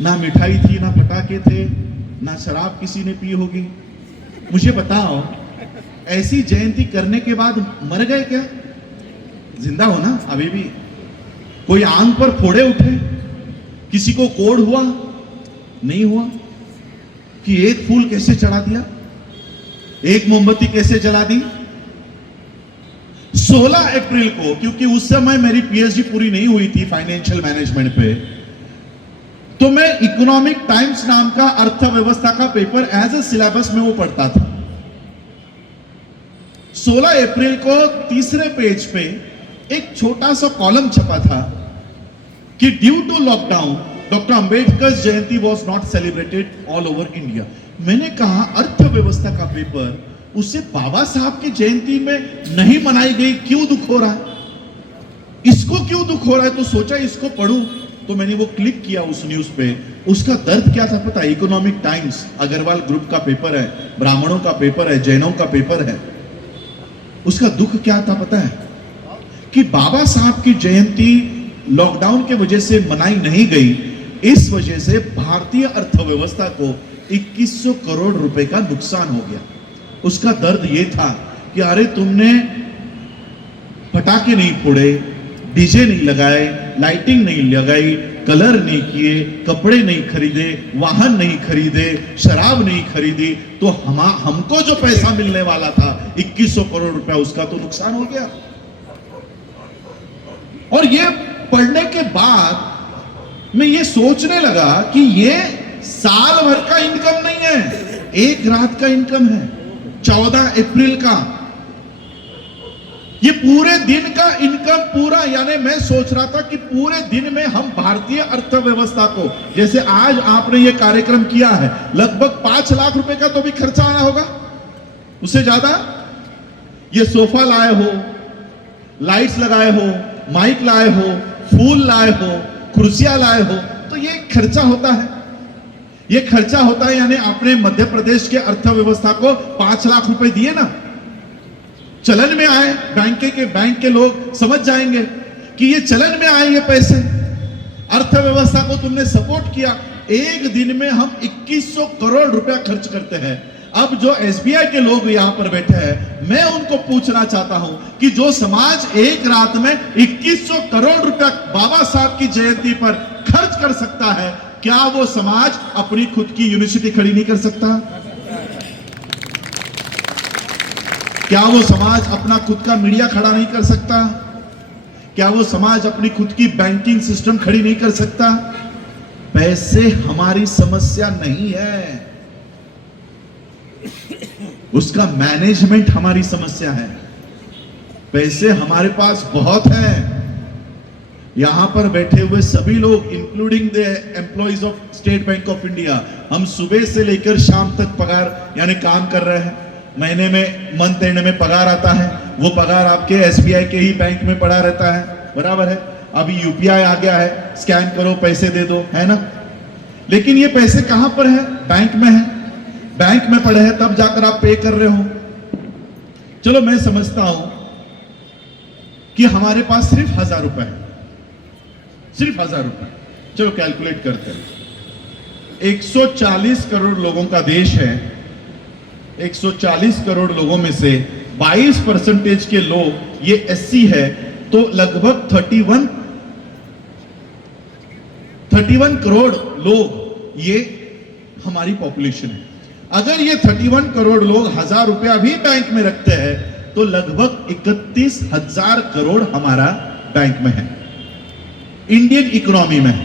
ना मिठाई थी, ना पटाखे थे, ना शराब किसी ने पी होगी, मुझे बताओ, ऐसी जयंती करने के बाद मर गए क्या? जिंदा हो ना अभी भी? कोई आंख पर फोड़े उठे? किसी को कोढ़ हुआ? नहीं हुआ। कि एक फूल कैसे चढ़ा दिया, एक मोमबत्ती कैसे जला दी? 16 अप्रैल को, क्योंकि उस समय मेरी पीएचडी पूरी नहीं हुई थी फाइनेंशियल मैनेजमेंट पे, तो मैं इकोनॉमिक टाइम्स नाम का अर्थव्यवस्था का पेपर एज ए सिलेबस में वो पढ़ता था। 16 अप्रैल को तीसरे पेज पे एक छोटा सा कॉलम छपा था कि due to lockdown doctor Ambedkar Jayanti was not celebrated all over India. मैंने कहा अर्थव्यवस्था का पेपर, उससे बाबा साहब की जयंती में नहीं मनाई गई, क्यों दुख हो रहा है? इसको क्यों दुख हो रहा है? तो सोचा इसको पढ़ूं, तो मैंने वो क्लिक किया उस न्यूज पे। उसका दर्द क्या था पता है? इकोनॉमिक टाइम्स अग्रवाल ग्रुप का पेपर है, ब्राह्मणों का पेपर है, जैनों का पेपर है। उसका दुख क्या था पता है? कि बाबा साहब की जयंती लॉकडाउन के वजह से मनाई नहीं गई, इस वजह से भारतीय अर्थव्यवस्था को 2100 करोड़ रुपए का नुकसान हो गया। उसका दर्द यह था कि अरे तुमने पटाखे नहीं फोड़े, डीजे नहीं लगाए, लाइटिंग नहीं लगाई, कलर नहीं किए, कपड़े नहीं खरीदे, वाहन नहीं खरीदे, शराब नहीं खरीदी, तो हमको जो पैसा मिलने वाला था 2100 करोड़ रुपया, उसका तो नुकसान हो गया। और ये पढ़ने के बाद मैं ये सोचने लगा कि ये साल भर का इनकम नहीं है, एक रात का इनकम है। 14 अप्रैल का ये पूरे दिन का इनकम पूरा, यानी मैं सोच रहा था कि पूरे दिन में हम भारतीय अर्थव्यवस्था को, जैसे आज आपने ये कार्यक्रम किया है, लगभग 5 लाख रुपए का तो भी खर्चा आना होगा, उससे ज्यादा। ये सोफा लाए हो, लाइट्स लगाए हो, माइक लाए हो, फूल लाए हो, कुर्सियां लाए हो, तो ये खर्चा होता है। ये खर्चा होता है, यानी आपने मध्य प्रदेश के अर्थव्यवस्था को 5 लाख रुपए दिए ना, चलन में आए, बैंक के लोग समझ जाएंगे कि ये चलन में आए, ये पैसे अर्थव्यवस्था को तुमने सपोर्ट किया। एक दिन में हम 2100 करोड़ रुपया खर्च करते हैं। अब जो एसबीआई के लोग यहां पर बैठे हैं, मैं उनको पूछना चाहता हूं कि जो समाज एक रात में 2100 करोड़ रुपया बाबा साहब की जयंती पर खर्च कर सकता है, क्या वो समाज अपनी खुद की यूनिवर्सिटी खड़ी नहीं कर सकता? क्या वो समाज अपना खुद का मीडिया खड़ा नहीं कर सकता? क्या वो समाज अपनी खुद की बैंकिंग सिस्टम खड़ी नहीं कर सकता? पैसे हमारी समस्या नहीं है, उसका मैनेजमेंट हमारी समस्या है। पैसे हमारे पास बहुत हैं। यहां पर बैठे हुए सभी लोग, including the employees of state bank of India, हम सुबह से लेकर शाम तक पगार यानी काम कर रहे हैं। महीने में, मंथ एंड में पगार आता है, वो पगार आपके एसबीआई के ही बैंक में पड़ा रहता है, बराबर है। अभी यूपीआई आ गया है, स्कैन करो पैसे दे दो, है ना। लेकिन ये पैसे कहां पर है? बैंक में है। बैंक में पड़े हैं, तब जाकर आप पे कर रहे हो। चलो मैं समझता हूं कि हमारे पास सिर्फ 1000 रुपए है, सिर्फ 1000 रुपए। चलो कैलकुलेट करते हैं। 140 करोड़ लोगों का देश है। 140 करोड़ लोगों में से 22% के लोग ये एससी है, तो लगभग 31 करोड़ लोग ये हमारी पॉपुलेशन है। अगर ये 31 करोड़ लोग 1000 रुपया भी बैंक में रखते हैं, तो लगभग 31,000 करोड़ हमारा बैंक में है, इंडियन इकोनॉमी में है,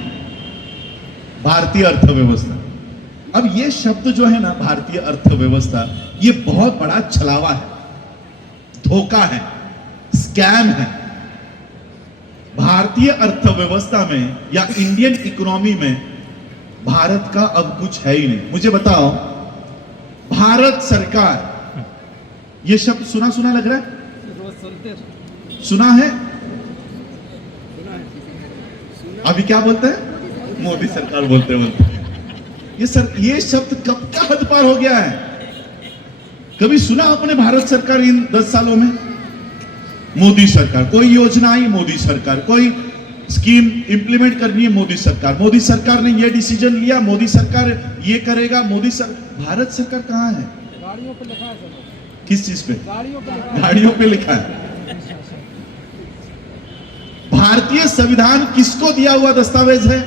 भारतीय अर्थव्यवस्था। अब ये शब्द जो है ना, भारतीय अर्थव्यवस्था, ये बहुत बड़ा छलावा है, धोखा है, स्कैम है। भारतीय अर्थव्यवस्था में या इंडियन इकोनॉमी में भारत का अब कुछ है ही नहीं। मुझे बताओ, भारत सरकार, ये शब्द सुना सुना लग रहा है? सुना है? अभी क्या बोलते हैं? मोदी सरकार बोलते हैं। ये शब्द कब का हद पार हो गया है? कभी सुना आपने भारत सरकार इन 10 सालों में? मोदी सरकार, कोई योजना आई मोदी सरकार, कोई स्कीम इंप्लीमेंट करनी है मोदी सरकार, मोदी सरकार ने ये डिसीजन लिया, मोदी सरकार ये करेगा, भारत सरकार कहां है? गाड़ियों पे लिखा है सर, किस चीज पे? गाड़ियों पे लिखा है। गाड़ियों पे लिखा है। भारतीय संविधान किसको दिया हुआ दस्तावेज है?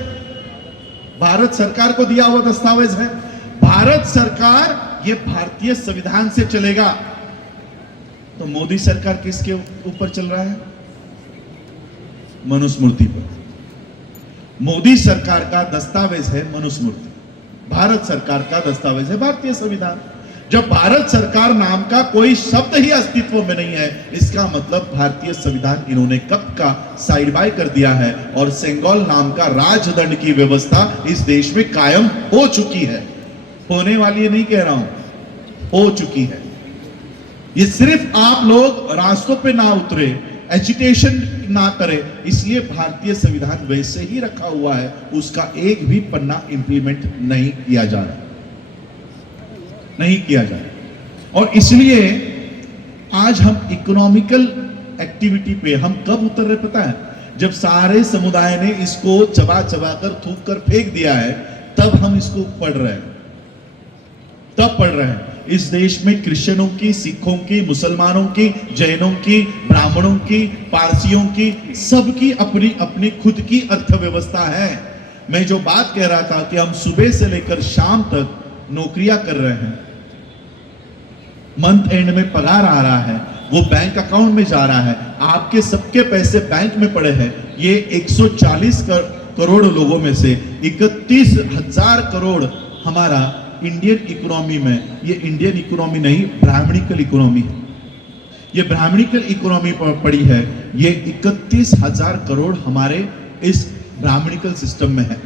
भारत सरकार को दिया हुआ दस्तावेज है। भारत सरकार ये भारतीय संविधान से चलेगा। तो मोदी सरकार किसके ऊपर चल रहा है? मनुस्मृति पर। मोदी सरकार का दस्तावेज है मनुस्मृति, भारत सरकार का दस्तावेज है भारतीय संविधान। जब भारत सरकार नाम का कोई शब्द ही अस्तित्व में नहीं है, इसका मतलब भारतीय संविधान इन्होंने कब का साइड बाय कर दिया है और सेंगोल नाम का राजदंड की व्यवस्था इस देश में कायम हो चुकी है। होने वाली है नहीं कह रहा हूं, हो चुकी है। ये सिर्फ आप लोग रास्तों पे ना उतरे, एजुटेशन ना करें, इसलिए भारतीय संविधान वैसे ही रखा हुआ है, उसका एक भी पन्ना इंप्लीमेंट नहीं किया जा रहा, नहीं किया जा रहा। और इसलिए आज हम इकोनॉमिकल एक्टिविटी पे हम कब उतर रहे पता है? जब सारे समुदाय ने इसको चबा चबा कर थूक कर फेंक दिया है, तब हम इसको पढ़ रहे हैं, तब पढ़ रहे हैं। इस देश में क्रिश्चियनों की, सिखों की, मुसलमानों की, जैनों की, ब्राह्मणों की, पारसियों की, सबकी अपनी अपनी खुद की अर्थव्यवस्था है। मैं जो बात कह रहा था कि हम सुबह से लेकर शाम तक नौकरियां कर रहे हैं, मंथ एंड में पगार आ रहा है, वो बैंक अकाउंट में जा रहा है, आपके सबके पैसे बैंक में पड़े हैं। ये 140 करोड़ लोगों में से 31,000 करोड़ हमारा इंडियन इकोनॉमी में, ये इंडियन इकोनॉमी नहीं, ब्राह्मणिकल इकोनॉमी है। ये ब्राह्मणिकल इकोनॉमी पड़ी है। ये 31,000 करोड़ हमारे इस ब्राह्मणिकल सिस्टम में है।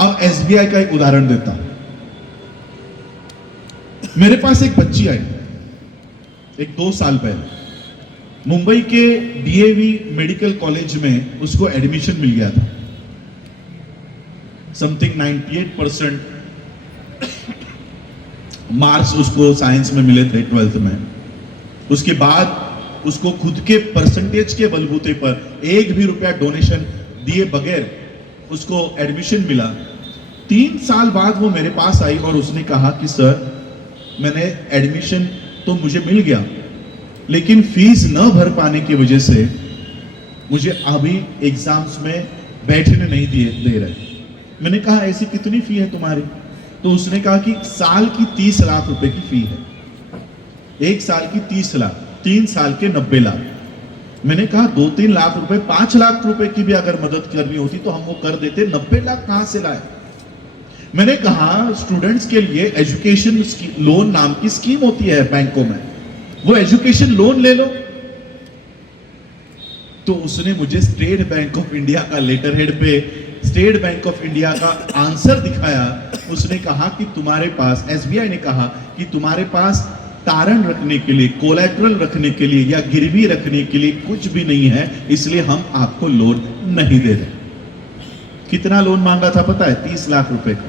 अब एसबीआई का एक उदाहरण देता हूं। मेरे पास एक बच्ची आई, एक 2 साल पहले, मुंबई के डीएवी मेडिकल कॉलेज में उसको एडमिशन मिल गया था। समथिंग 98% मार्क्स उसको साइंस में मिले थे 12th में। उसके बाद उसको खुद के परसेंटेज के बलबूते पर 1 भी रुपया डोनेशन दिए बगैर उसको एडमिशन मिला। 3 साल बाद वो मेरे पास आई और उसने कहा कि सर, मैंने एडमिशन तो मुझे मिल गया, लेकिन फीस न भर पाने की वजह से मुझे अभी एग्जाम्स में बैठने नहीं दे रहे। मैंने कहा ऐसी कितनी फी है तुम्हारी? तो उसने कहा कि साल की 30 लाख रुपए की फी है। 1 साल की 30 लाख, 3 साल के 90 लाख। मैंने कहा 2-3 लाख रुपए, 5 लाख रुपए की भी अगर मदद करनी होती तो हम वो कर देते, 90 लाख कहां से लाए? मैंने कहा स्टूडेंट्स के लिए एजुकेशन लोन नाम की स्कीम होती है बैंकों में, वो एजुकेशन लोन ले लो। तो उसने मुझे स्टेट बैंक ऑफ इंडिया का लेटर हेड पे स्टेट बैंक ऑफ इंडिया का आंसर दिखाया। उसने कहा कि तुम्हारे पास, एसबीआई ने कहा कि तुम्हारे पास तारण रखने के लिए, कोलैटरल रखने के लिए या गिरवी रखने के लिए कुछ भी नहीं है, इसलिए हम आपको लोन नहीं दे रहे। कितना लोन मांगा था पता है? 30 लाख रुपए का।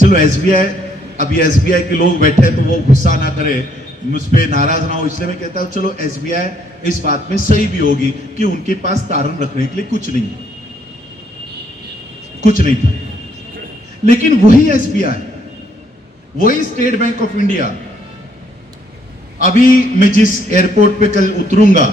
चलो एसबीआई, अभी एसबीआई के लोग बैठे तो वो गुस्सा ना करे, मुझ पे नाराज ना हो, इसलिए मैं कहता हूं चलो एसबीआई इस बात में सही भी होगी कि उनके पास तारण रखने के लिए कुछ नहीं था। लेकिन वही एसबीआई, वही स्टेट बैंक ऑफ इंडिया, अभी मैं जिस एयरपोर्ट पे कल उतरूंगा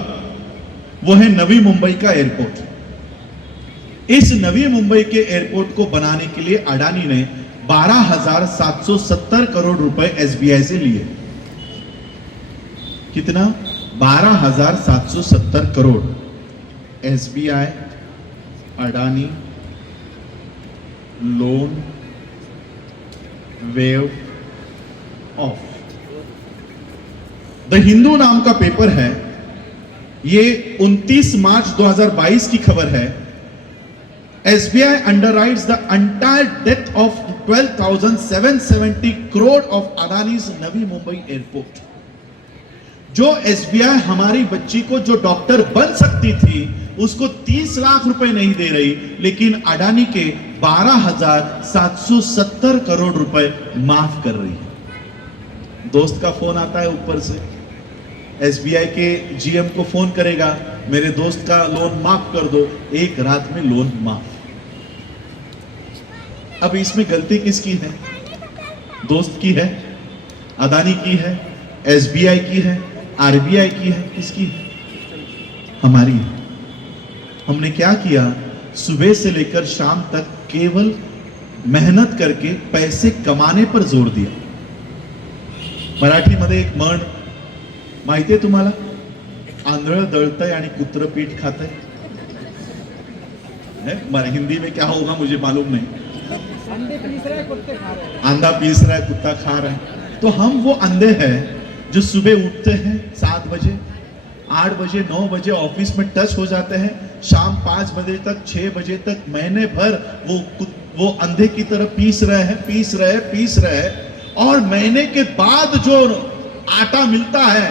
वो है नवी मुंबई का एयरपोर्ट। इस नवी मुंबई के एयरपोर्ट को बनाने के लिए अडानी ने 12,770 करोड़ रुपए एसबीआई से लिए। कितना? 12,770 crore. SBI, Adani, loan, wave of. The Hindu नाम का पेपर है, ये 29 मार्च 2022 की खबर है। SBI underwrites the entire debt of 12,770 crore of Adani's Navi Mumbai airport। जो SBI हमारी बच्ची को जो डॉक्टर बन सकती थी उसको 30 लाख रुपए नहीं दे रही, लेकिन अडानी के 12,770 करोड़ रुपए माफ कर रही है। दोस्त का फोन आता है ऊपर से, SBI के GM को फोन करेगा, मेरे दोस्त का लोन माफ कर दो, एक रात में लोन माफ। अब इसमें गलती किसकी है? दोस्त की है, अदानी की है, एसबीआई की है, आरबीआई की है, किसकी है? हमारी है। हमने क्या किया, सुबह से लेकर शाम तक केवल मेहनत करके पैसे कमाने पर जोर दिया. मराठीमध्ये एक म्हण माहितीये तुम्हाला, आंधळ दळतय आणि कुत्र पीठ खातय. हिंदी में क्या होगा मुझे मालूम नहीं. अंधा पीस रहा है, कुत्ता खा रहा है. तो हम वो अंधे हैं जो सुबह उठते हैं 7 बजे, 8 बजे, 9 बजे ऑफिस में टच हो जाते हैं, शाम 5 बजे तक, 6 बजे तक महीने भर वो अंधे की तरह पीस रहे हैं. और महीने के बाद जो आटा मिलता है,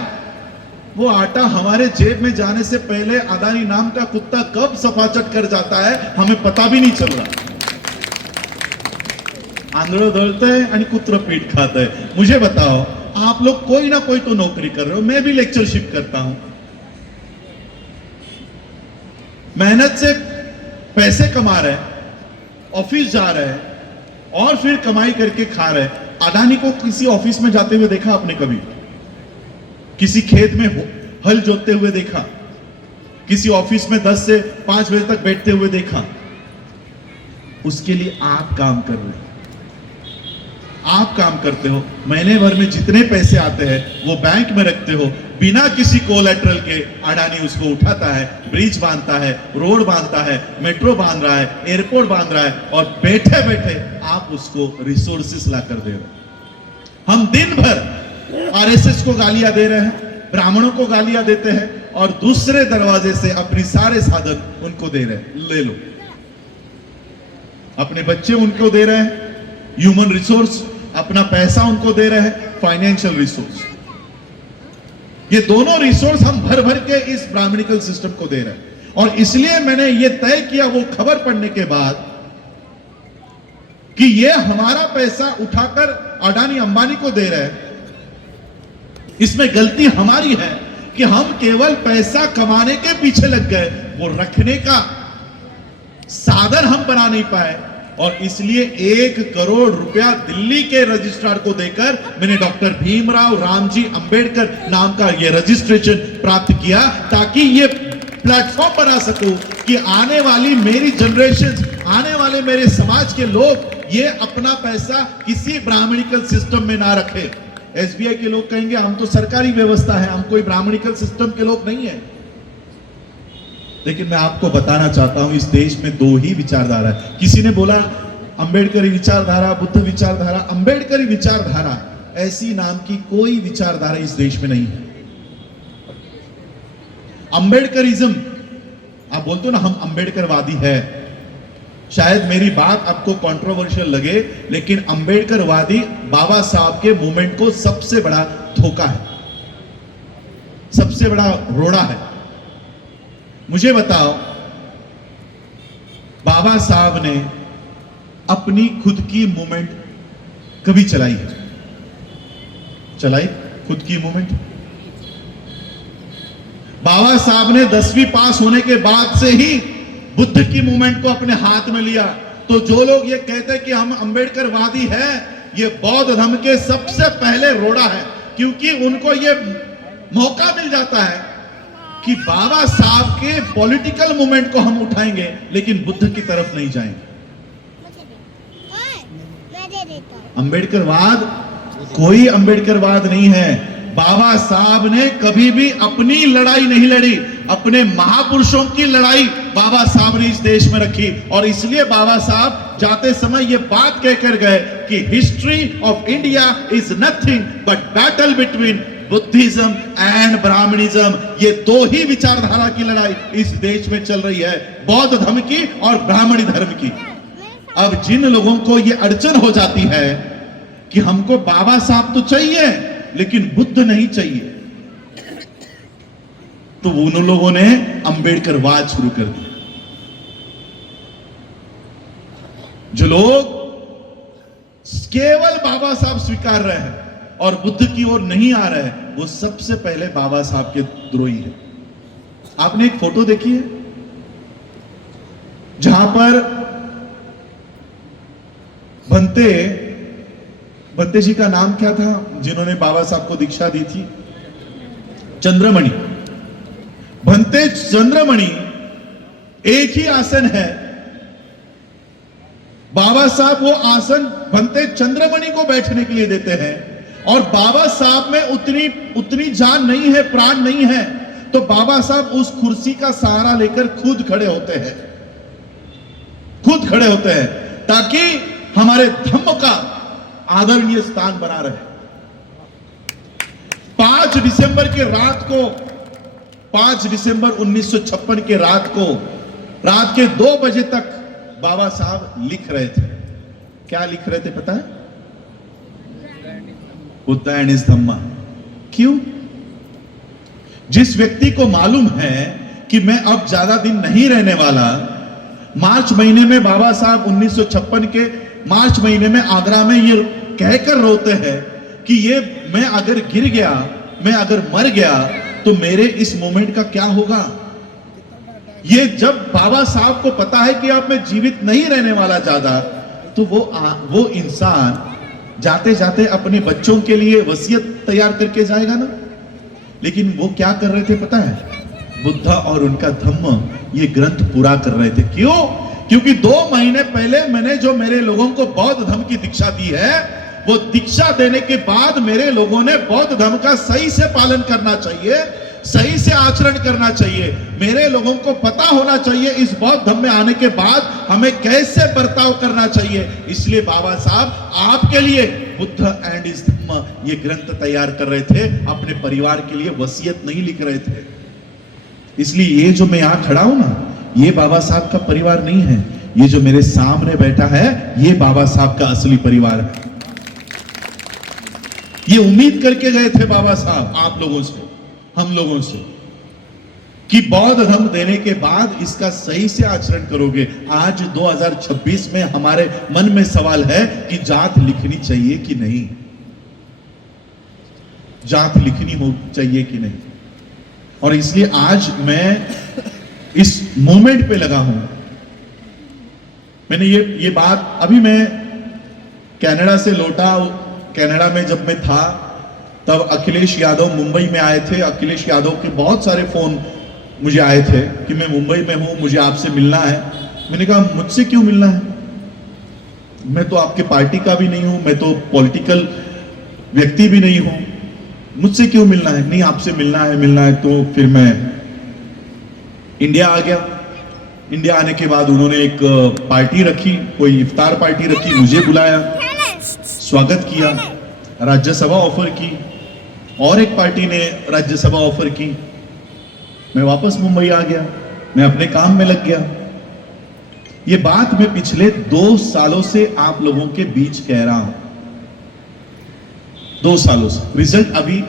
वो आटा हमारे जेब में जाने से पहले अदानी नाम का कुत्ता कब सफाचट कर जाता है हमें पता भी नहीं चल रहा. आंधळ दळतंय आणि कुत्र पीठ खातंय. मुझे बताओ, आप लोग कोई ना कोई तो नौकरी कर रहे हो, मैं भी लेक्चरशिप करता हूं, मेहनत से पैसे कमा रहे हैं, ऑफिस जा रहे हैं और फिर कमाई करके खा रहे हैं. अडानी को किसी ऑफिस में जाते हुए देखा आपने कभी? किसी खेत में हल जोतते हुए देखा? किसी ऑफिस में 10 से 5 बजे तक बैठते हुए देखा? उसके लिए आप काम कर रहे हैं, आप काम करते हो. महीने भर में जितने पैसे आते हैं वो बैंक में रखते हो, बिना किसी कोलैटरल के अडानी उसको उठाता है, ब्रिज बांधता है, रोड बांधता है, मेट्रो बांध रहा है, एयरपोर्ट बांध रहा है, और बैठे बैठे आप उसको रिसोर्सेस ला कर दे रहे हो. हम दिन भर आरएसएस को गालियां दे रहे हैं, ब्राह्मणों को गालियां देते हैं, और दूसरे दरवाजे से अपनी सारे साधन उनको दे रहे हैं. ले लो, अपने बच्चे उनको दे रहे हैं, ह्यूमन रिसोर्स, अपना पैसा उनको दे रहे हैं, फाइनेंशियल रिसोर्स. ये दोनों रिसोर्स हम भर भर के इस ब्राह्मणिकल सिस्टम को दे रहे हैं. और इसलिए मैंने ये तय किया वो खबर पढ़ने के बाद कि ये हमारा पैसा उठाकर अडानी अंबानी को दे रहे हैं. इसमें गलती हमारी है कि हम केवल पैसा कमाने के पीछे लग गए, वो रखने का साधन हम बना नहीं पाए. और इसलिए 1 करोड़ रुपया दिल्ली के रजिस्ट्रार को देकर मैंने डॉक्टर भीमराव रामजी अंबेडकर नाम का यह रजिस्ट्रेशन प्राप्त किया, ताकि ये प्लेटफॉर्म बना सकूं कि आने वाली मेरी जनरेशन, आने वाले मेरे समाज के लोग ये अपना पैसा किसी ब्राह्मणिकल सिस्टम में ना रखे. एसबीआई के लोग कहेंगे हम तो सरकारी व्यवस्था है, हम कोई ब्राह्मणिकल सिस्टम के लोग नहीं है. लेकिन मैं आपको बताना चाहता हूं, इस देश में 2 ही विचारधारा है. किसी ने बोला अंबेडकरी विचारधारा, बुद्ध विचारधारा. अंबेडकरी विचारधारा ऐसी नाम की कोई विचारधारा इस देश में नहीं है. अंबेडकरिज्म, आप बोलते हो ना हम अंबेडकरवादी है, शायद मेरी बात आपको कंट्रोवर्शियल लगे, लेकिन अंबेडकरवादी बाबा साहब के मूवमेंट को सबसे बड़ा धोखा है, सबसे बड़ा रोड़ा है. मुझे बताओ, बाबा साहब ने अपनी खुद की मूवमेंट कभी चलाई है? चलाई खुद की मूवमेंट? बाबा साहब ने 10वीं पास होने के बाद से ही बुद्ध की मूवमेंट को अपने हाथ में लिया. तो जो लोग ये कहते हैं कि हम अंबेडकरवादी हैं, ये बौद्ध धर्म के सबसे पहले रोड़ा है, क्योंकि उनको ये मौका मिल जाता है कि बाबा साहब के पॉलिटिकल मूवमेंट को हम उठाएंगे, लेकिन बुद्ध की तरफ नहीं जाएंगे. अंबेडकरवाद कोई अंबेडकरवाद नहीं है. बाबा साहब ने कभी भी अपनी लड़ाई नहीं लड़ी, अपने महापुरुषों की लड़ाई बाबा साहब ने इस देश में रखी. और इसलिए बाबा साहब जाते समय ये बात कहकर गए कि history of India is nothing but battle between Buddhism and Brahmanism. ये 2 ही विचारधारा की लड़ाई इस देश में चल रही है, बौद्ध धर्म की और ब्राह्मणी धर्म की. अब जिन लोगों को ये अड़चन हो जाती है कि हमको बाबा साहब तो चाहिए लेकिन बुद्ध नहीं चाहिए, तो उन लोगों ने अंबेडकरवाद शुरू कर दिया. जो लोग केवल बाबा साहब स्वीकार रहे हैं और बुद्ध की ओर नहीं आ रहे हैं, वो सबसे पहले बाबा साहब के द्रोही है. आपने एक फोटो देखी है जहां पर भंते भंते जी का नाम क्या था जिन्होंने बाबा साहब को दीक्षा दी थी? चंद्रमणि। भंते चंद्रमणि एक ही आसन है, बाबा साहब वो आसन भंते चंद्रमणि को बैठने के लिए देते हैं, और बाबा साहब में उतनी जान नहीं है, प्राण नहीं है, तो बाबा साहब उस कुर्सी का सहारा लेकर खुद खड़े होते हैं, खुद खड़े होते हैं, ताकि हमारे धम्म का आदरणीय स्थान बना रहे। 5 दिसंबर के रात को, 5 दिसंबर 1956 के रात को, रात के 2 बजे तक बाबा साहब लिख रहे थे। क्या लिख रहे थे पता है? बुद्ध एंड हिज धम्मा। क्यों? जिस व्यक्ति को मालूम है कि मैं अब ज्यादा दिन नहीं रहने वाला, मार्च महीने में बाबा साहब 1956 के मार्च महीने में आगरा में ये कहकर रोते हैं कि ये मैं अगर गिर गया, मैं अगर मर गया, तो मेरे इस मोमेंट का क्या होगा। ये जब बाबा साहब को पता है कि अब मैं जीवित नहीं रहने वाला ज्यादा, तो वो इंसान जाते जाते अपने बच्चों के लिए वसीयत तैयार करके जाएगा ना। लेकिन वो क्या कर रहे थे पता है? बुद्धा और उनका धम्म ये ग्रंथ पूरा कर रहे थे। क्यों? क्योंकि 2 महीने पहले मैंने जो मेरे लोगों को बौद्ध धर्म की दीक्षा दी है, वो दीक्षा देने के बाद मेरे लोगों ने बौद्ध धर्म का सही से पालन करना चाहिए, सही से आचरण करना चाहिए। मेरे लोगों को पता होना चाहिए इस बौद्ध धर्म में आने के बाद हमें कैसे बर्ताव करना चाहिए। इसलिए बाबा साहब आपके लिए बुद्ध एंड हिज धम्म ये ग्रंथ तैयार कर रहे थे, अपने परिवार के लिए वसीयत नहीं लिख रहे थे। इसलिए ये जो मैं यहां खड़ा हूं ना, ये बाबा साहब का परिवार नहीं है, ये जो मेरे सामने बैठा है ये बाबा साहब का असली परिवार है। ये उम्मीद करके गए थे बाबा साहब आप लोगों से, हम लोगों से, कि बौद्ध धर्म देने के बाद इसका सही से आचरण करोगे। आज 2026 में हमारे मन में सवाल है कि जात लिखनी चाहिए कि नहीं, जात लिखनी हो चाहिए कि नहीं। और इसलिए आज मैं इस मूवमेंट पे लगा हूं। मैंने ये बात अभी मैं कनाडा से लौटा, कनाडा में जब मैं था तब अखिलेश यादव मुंबई में आए थे। अखिलेश यादव के बहुत सारे फोन मुझे आए थे कि मैं मुंबई में हूं, मुझे आपसे मिलना है। मैंने कहा मुझसे क्यों मिलना है, मैं तो आपके पार्टी का भी नहीं हूं, मैं तो पॉलिटिकल व्यक्ति भी नहीं हूं, मुझसे क्यों मिलना है? नहीं आपसे मिलना है। तो फिर मैं इंडिया आ गया। इंडिया आने के बाद उन्होंने एक पार्टी रखी, कोई इफ्तार पार्टी रखी, मुझे बुलाया, स्वागत किया, राज्यसभा ऑफर की, और एक पार्टी ने राज्यसभा ऑफर की। मैं वापस मुंबई आ गया, मैं अपने काम में लग गया। ये बात मैं पिछले 2 सालों से आप लोगों के बीच कह रहा हूं, 2 सालों से। रिजल्ट अभी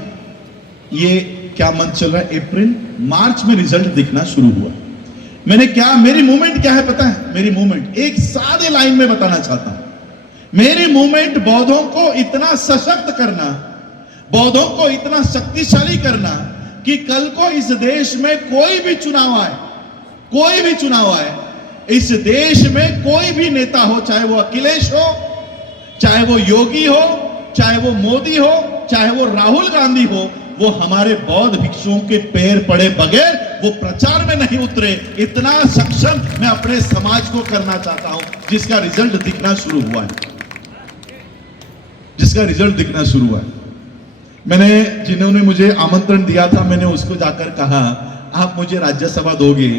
ये क्या मंथ चल रहा है, अप्रैल मार्च में रिजल्ट दिखना शुरू हुआ। मैंने क्या, मेरी मूवमेंट क्या है पता है? मेरी मूवमेंट एक सादे लाइन में बताना चाहता हूं। मेरी मूवमेंट बौद्धों को इतना सशक्त करना, बौद्धों को इतना शक्तिशाली करना कि कल को इस देश में कोई भी चुनाव आए, कोई भी चुनाव आए, इस देश में कोई भी नेता हो, चाहे वो अखिलेश हो, चाहे वो योगी हो, चाहे वो मोदी हो, चाहे वो राहुल गांधी हो, वो हमारे बौद्ध भिक्षुओं के पैर पड़े बगैर वो प्रचार में नहीं उतरे। इतना सक्षम मैं अपने समाज को करना चाहता हूं, जिसका रिजल्ट दिखना शुरू हुआ है, जिसका रिजल्ट दिखना शुरू हुआ है। मैंने, जिन्होंने मुझे आमंत्रण दिया था, मैंने उसको जाकर कहा आप मुझे राज्यसभा दोगे,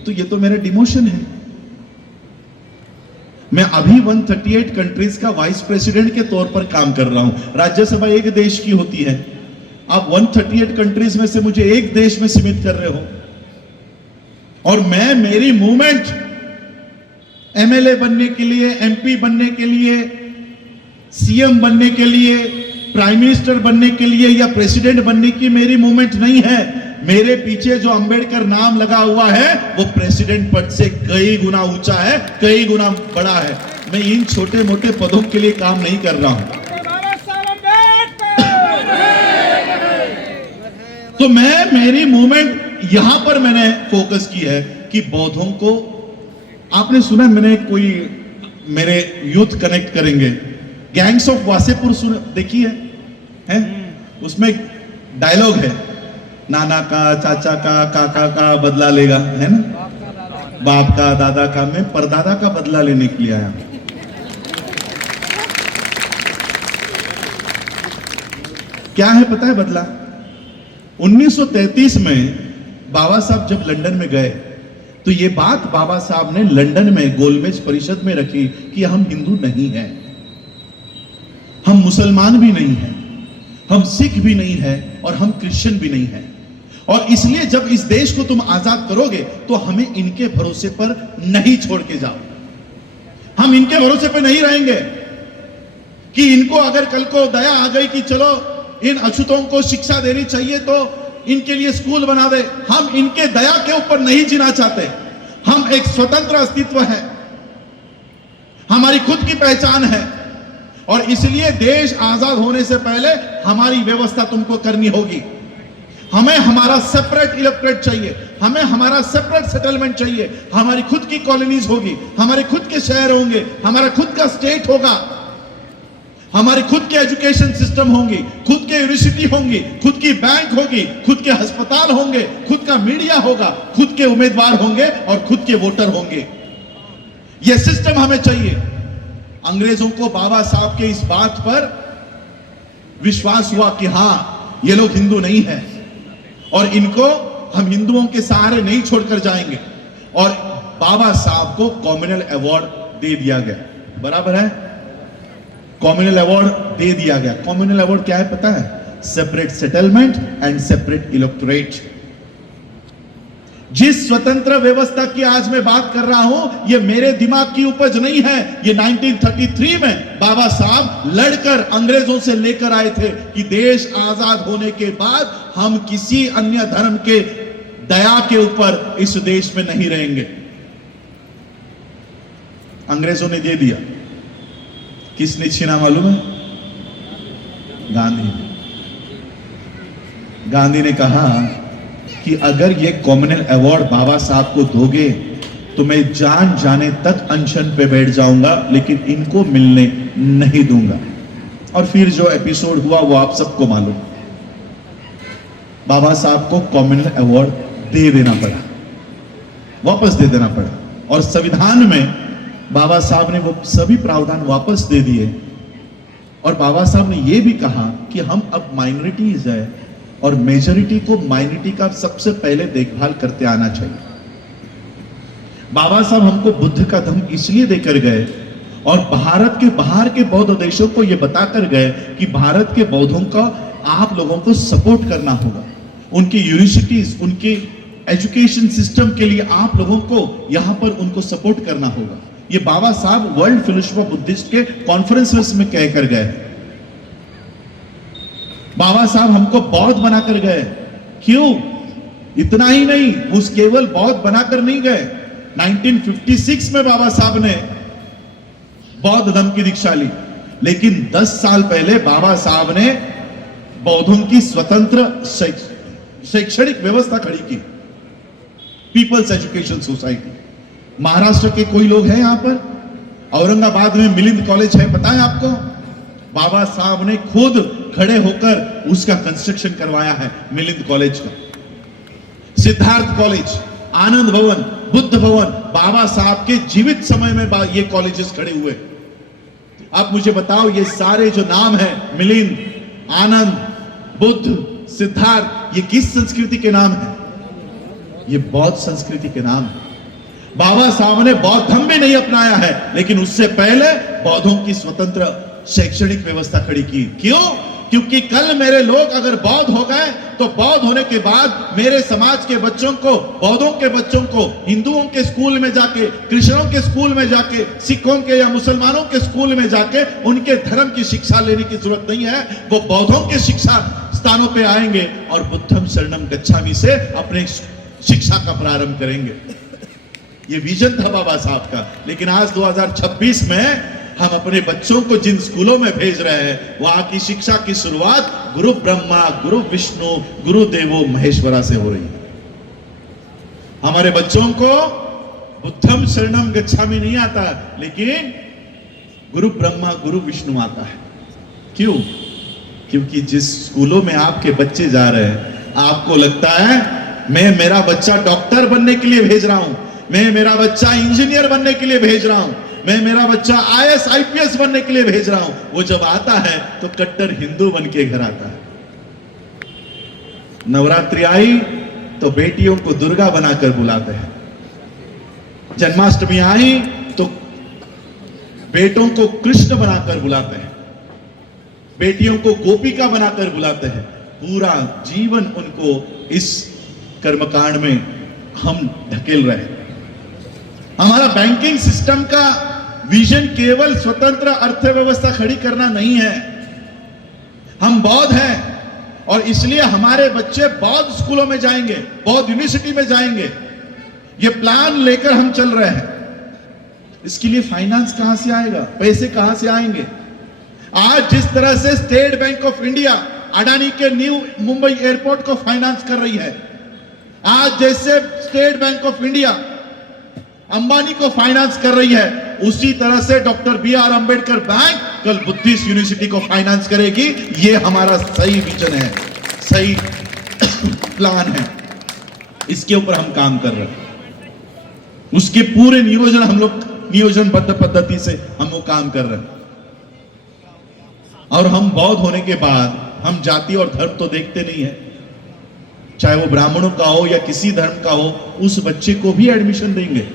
तो ये तो मेरा डिमोशन है। मैं अभी 138 कंट्रीज का वाइस प्रेसिडेंट के तौर पर काम कर रहा हूं। राज्यसभा एक देश की होती है, आप 138 कंट्रीज में से मुझे एक देश में सीमित कर रहे हो। और मैं, मेरी मूवमेंट एमएलए बनने के लिए, एमपी बनने के लिए, सीएम बनने के लिए, प्राइम मिनिस्टर बनने के लिए या प्रेसिडेंट बनने की मेरी मूवमेंट नहीं है। मेरे पीछे जो अंबेडकर नाम लगा हुआ है वो प्रेसिडेंट पद से कई गुना ऊंचा है, कई गुना बड़ा है। मैं इन छोटे मोटे पदों के लिए काम नहीं कर रहा हूं। तो मेरी मूवमेंट यहां पर मैंने फोकस की है कि बौद्धों को, आपने सुना मैंने कोई मेरे यूथ कनेक्ट करेंगे, गैंग्स ऑफ वासेपुर सुन देखी है? उसमें एक डायलॉग है, नाना का, चाचा का, काका का बदला लेगा, है ना? बाप का, दादा का, मैं परदादा का बदला लेने के लिए आया। क्या है पता है बदला? 1933 में बाबा साहब जब लंदन में गए तो ये बात बाबा साहब ने लंदन में गोलमेज परिषद में रखी कि हम हिंदू नहीं हैं, हम मुसलमान भी नहीं हैं, हम सिख भी नहीं हैं और हम क्रिश्चियन भी नहीं हैं, और इसलिए जब इस देश को तुम आजाद करोगे तो हमें इनके भरोसे पर नहीं छोड़ के जाओ। हम इनके भरोसे पर नहीं रहेंगे कि इनको अगर कल को दया आ गई कि चलो इन अछूतों को शिक्षा देनी चाहिए तो इनके लिए स्कूल बना दे। हम इनके दया के ऊपर नहीं जीना चाहते। हम एक स्वतंत्र अस्तित्व है, हमारी खुद की पहचान है, और इसलिए देश आजाद होने से पहले हमारी व्यवस्था तुमको करनी होगी। हमें हमारा सेपरेट इलेक्टोरेट चाहिए, हमें हमारा सेपरेट सेटलमेंट चाहिए, हमारी खुद की कॉलोनीज होगी, हमारे खुद के शहर होंगे, हमारा खुद का स्टेट होगा, हमारी खुद के एजुकेशन सिस्टम होंगी, खुद के यूनिवर्सिटी होंगी, खुद की बैंक होगी, खुद के अस्पताल होंगे, खुद का मीडिया होगा, खुद के उम्मीदवार होंगे और खुद के वोटर होंगे। यह सिस्टम हमें चाहिए। अंग्रेजों को बाबा साहब के इस बात पर विश्वास हुआ कि हां, ये लोग हिंदू नहीं है और इनको हम हिंदुओं के सहारे नहीं छोड़कर जाएंगे, और बाबा साहब को कॉम्युनल अवार्ड दे दिया गया। बराबर है? कॉम्युनल अवार्ड दे दिया गया। कॉम्युनल अवार्ड क्या है पता है? Separate settlement and separate electorate. जिस स्वतंत्र व्यवस्था की आज मैं बात कर रहा हूं, यह मेरे दिमाग की उपज नहीं है। ये 1933 में बाबा साहब लड़कर अंग्रेजों से लेकर आए थे कि देश आजाद होने के बाद हम किसी अन्य धर्म के दया के ऊपर इस देश में नहीं रहेंगे। अंग्रेजों ने दे दिया। किसने छीना मालूम है? गांधी। गांधी ने कहा कि अगर ये कॉम्युनल अवार्ड बाबा साहब को दोगे तो मैं जान जाने तक अनशन पे बैठ जाऊंगा, लेकिन इनको मिलने नहीं दूंगा। और फिर जो एपिसोड हुआ वो आप सबको मालूम। बाबा साहब को कॉम्युनल अवार्ड दे देना पड़ा, वापस दे देना पड़ा, और संविधान में बाबा साहब ने वो सभी प्रावधान वापस दे दिए। और बाबा साहब ने यह भी कहा कि हम अब माइनॉरिटीज है और मेजॉरिटी को माइनॉरिटी का सबसे पहले देखभाल करते आना चाहिए। बाबा साहब हमको बुद्ध का धर्म इसलिए देकर गए और भारत के बाहर के बौद्ध देशों को यह बताकर गए कि भारत के बौद्धों का आप लोगों को सपोर्ट करना होगा, उनकी यूनिवर्सिटीज, उनके एजुकेशन सिस्टम के लिए आप लोगों को यहां पर उनको सपोर्ट करना होगा। ये बाबा साहब वर्ल्ड फेलोशिप ऑफ बुद्धिस्ट के कॉन्फ्रेंसेस में कहकर गए। बाबा साहब हमको बौद्ध बनाकर गए। क्यों? इतना ही नहीं, उस केवल बौद्ध बनाकर नहीं गए। 1956 में बाबा साहब ने बौद्ध धर्म की दीक्षा ली, लेकिन 10 साल पहले बाबा साहब ने बौद्धों की स्वतंत्र शैक्षणिक व्यवस्था खड़ी की, पीपल्स एजुकेशन सोसाइटी। महाराष्ट्र के कोई लोग हैं यहां पर? औरंगाबाद में मिलिंद कॉलेज है, पता है आपको? बाबा साहब ने खुद खड़े होकर उसका कंस्ट्रक्शन करवाया है, मिलिंद कॉलेज का। सिद्धार्थ कॉलेज, आनंद भवन, बुद्ध भवन, बाबा साहब के जीवित समय में ये कॉलेजेस खड़े हुए। आप मुझे बताओ, ये सारे जो नाम है, मिलिंद, आनंद, बुद्ध, सिद्धार्थ, ये किस संस्कृति के नाम है? ये बौद्ध संस्कृति के नाम है। बाबा साहब ने बौद्ध धर्म भी नहीं अपनाया है, लेकिन उससे पहले बौद्धों की स्वतंत्र शैक्षणिक व्यवस्था खड़ी की। क्यों? क्योंकि कल मेरे लोग अगर बौद्ध हो गए तो बौद्ध होने के बाद मेरे समाज के बच्चों को, बौद्धों के बच्चों को हिंदुओं के स्कूल में जाके, कृष्णों के स्कूल में जाके, सिखों के या मुसलमानों के स्कूल में जाके उनके धर्म की शिक्षा लेने की जरूरत नहीं है। वो बौद्धों के शिक्षा स्थानों पे आएंगे और बुद्धम शरणम गच्छामि से अपने शिक्षा का प्रारंभ करेंगे। ये विजन था बाबा साहब का। लेकिन आज 2026 में हम अपने बच्चों को जिन स्कूलों में भेज रहे हैं, वहां की शिक्षा की शुरुआत गुरु ब्रह्मा, गुरु विष्णु, गुरु देवो महेश्वरा से हो रही है। हमारे बच्चों को बुद्धम शरणम गच्छामि नहीं आता, लेकिन गुरु ब्रह्मा गुरु विष्णु आता है। क्यों? क्योंकि जिस स्कूलों में आपके बच्चे जा रहे हैं, आपको लगता है मैं मेरा बच्चा डॉक्टर बनने के लिए भेज रहा हूं, मैं मेरा बच्चा इंजीनियर बनने के लिए भेज रहा हूं, मैं मेरा बच्चा आईएएस आईपीएस बनने के लिए भेज रहा हूं। वो जब आता है तो कट्टर हिंदू बन के घर आता है। नवरात्रि आई तो बेटियों को दुर्गा बनाकर बुलाते हैं, जन्माष्टमी आई तो बेटों को कृष्ण बनाकर बुलाते हैं, बेटियों को गोपिका बनाकर बुलाते हैं। पूरा जीवन उनको इस कर्मकांड में हम धकेल रहे हैं। हमारा बैंकिंग सिस्टम का विजन केवल स्वतंत्र अर्थव्यवस्था खड़ी करना नहीं है। हम बौद्ध हैं और इसलिए हमारे बच्चे बौद्ध स्कूलों में जाएंगे, बौद्ध यूनिवर्सिटी में जाएंगे। ये प्लान लेकर हम चल रहे हैं। इसके लिए फाइनेंस कहां से आएगा, पैसे कहां से आएंगे? आज जिस तरह से state bank of India Adani के न्यू मुंबई एयरपोर्ट को फाइनेंस कर रही है, आज जैसे state bank of India Ambani को फाइनेंस कर रही है, उसी तरह से डॉक्टर बी.आर. अंबेडकर बैंक कल बुद्धिस्ट यूनिवर्सिटी को फाइनेंस करेगी। ये हमारा सही विजन है, सही प्लान है। इसके ऊपर हम काम कर रहे हैं। उसके पूरे नियोजन हम लोग नियोजनबद्ध पद्धति से हम वो काम कर रहे हैं। और हम बौद्ध होने के बाद हम जाति और धर्म तो देखते नहीं है, चाहे वो ब्राह्मणों का हो या किसी धर्म का हो, उस बच्चे को भी एडमिशन देंगे।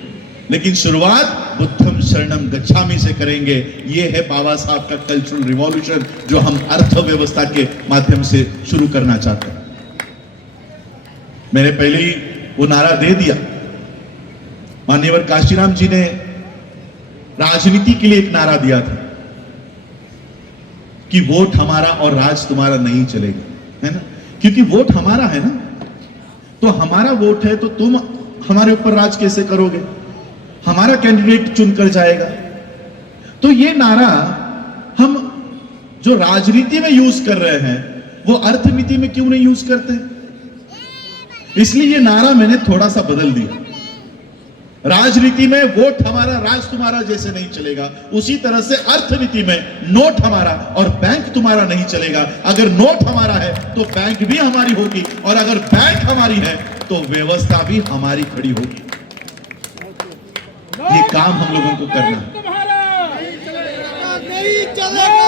लेकिन शुरुआत बुद्धम शरणम गच्छामि से करेंगे। ये है बाबा साहब का कल्चरल रिवॉल्यूशन जो हम अर्थव्यवस्था के माध्यम से शुरू करना चाहते हैं। मैंने पहले ही वो नारा दे दिया। माननीय काशीराम जी ने राजनीति के लिए एक नारा दिया था कि वोट हमारा और राज तुम्हारा नहीं चलेगा, है ना? क्योंकि वोट हमारा है ना, तो हमारा वोट है तो तुम हमारे ऊपर राज कैसे करोगे? हमारा कैंडिडेट चुनकर जाएगा। तो ये नारा हम जो राजनीति में यूज कर रहे हैं वो अर्थनीति में क्यों नहीं यूज करते? इसलिए ये नारा मैंने थोड़ा सा बदल दिया। राजनीति में वोट हमारा राज तुम्हारा जैसे नहीं चलेगा, उसी तरह से अर्थनीति में नोट हमारा और बैंक तुम्हारा नहीं चलेगा। अगर नोट हमारा है तो बैंक भी हमारी होगी, और अगर बैंक हमारी है तो व्यवस्था भी हमारी खड़ी होगी। ये काम हम लोगों को करना है। नहीं चलेगा।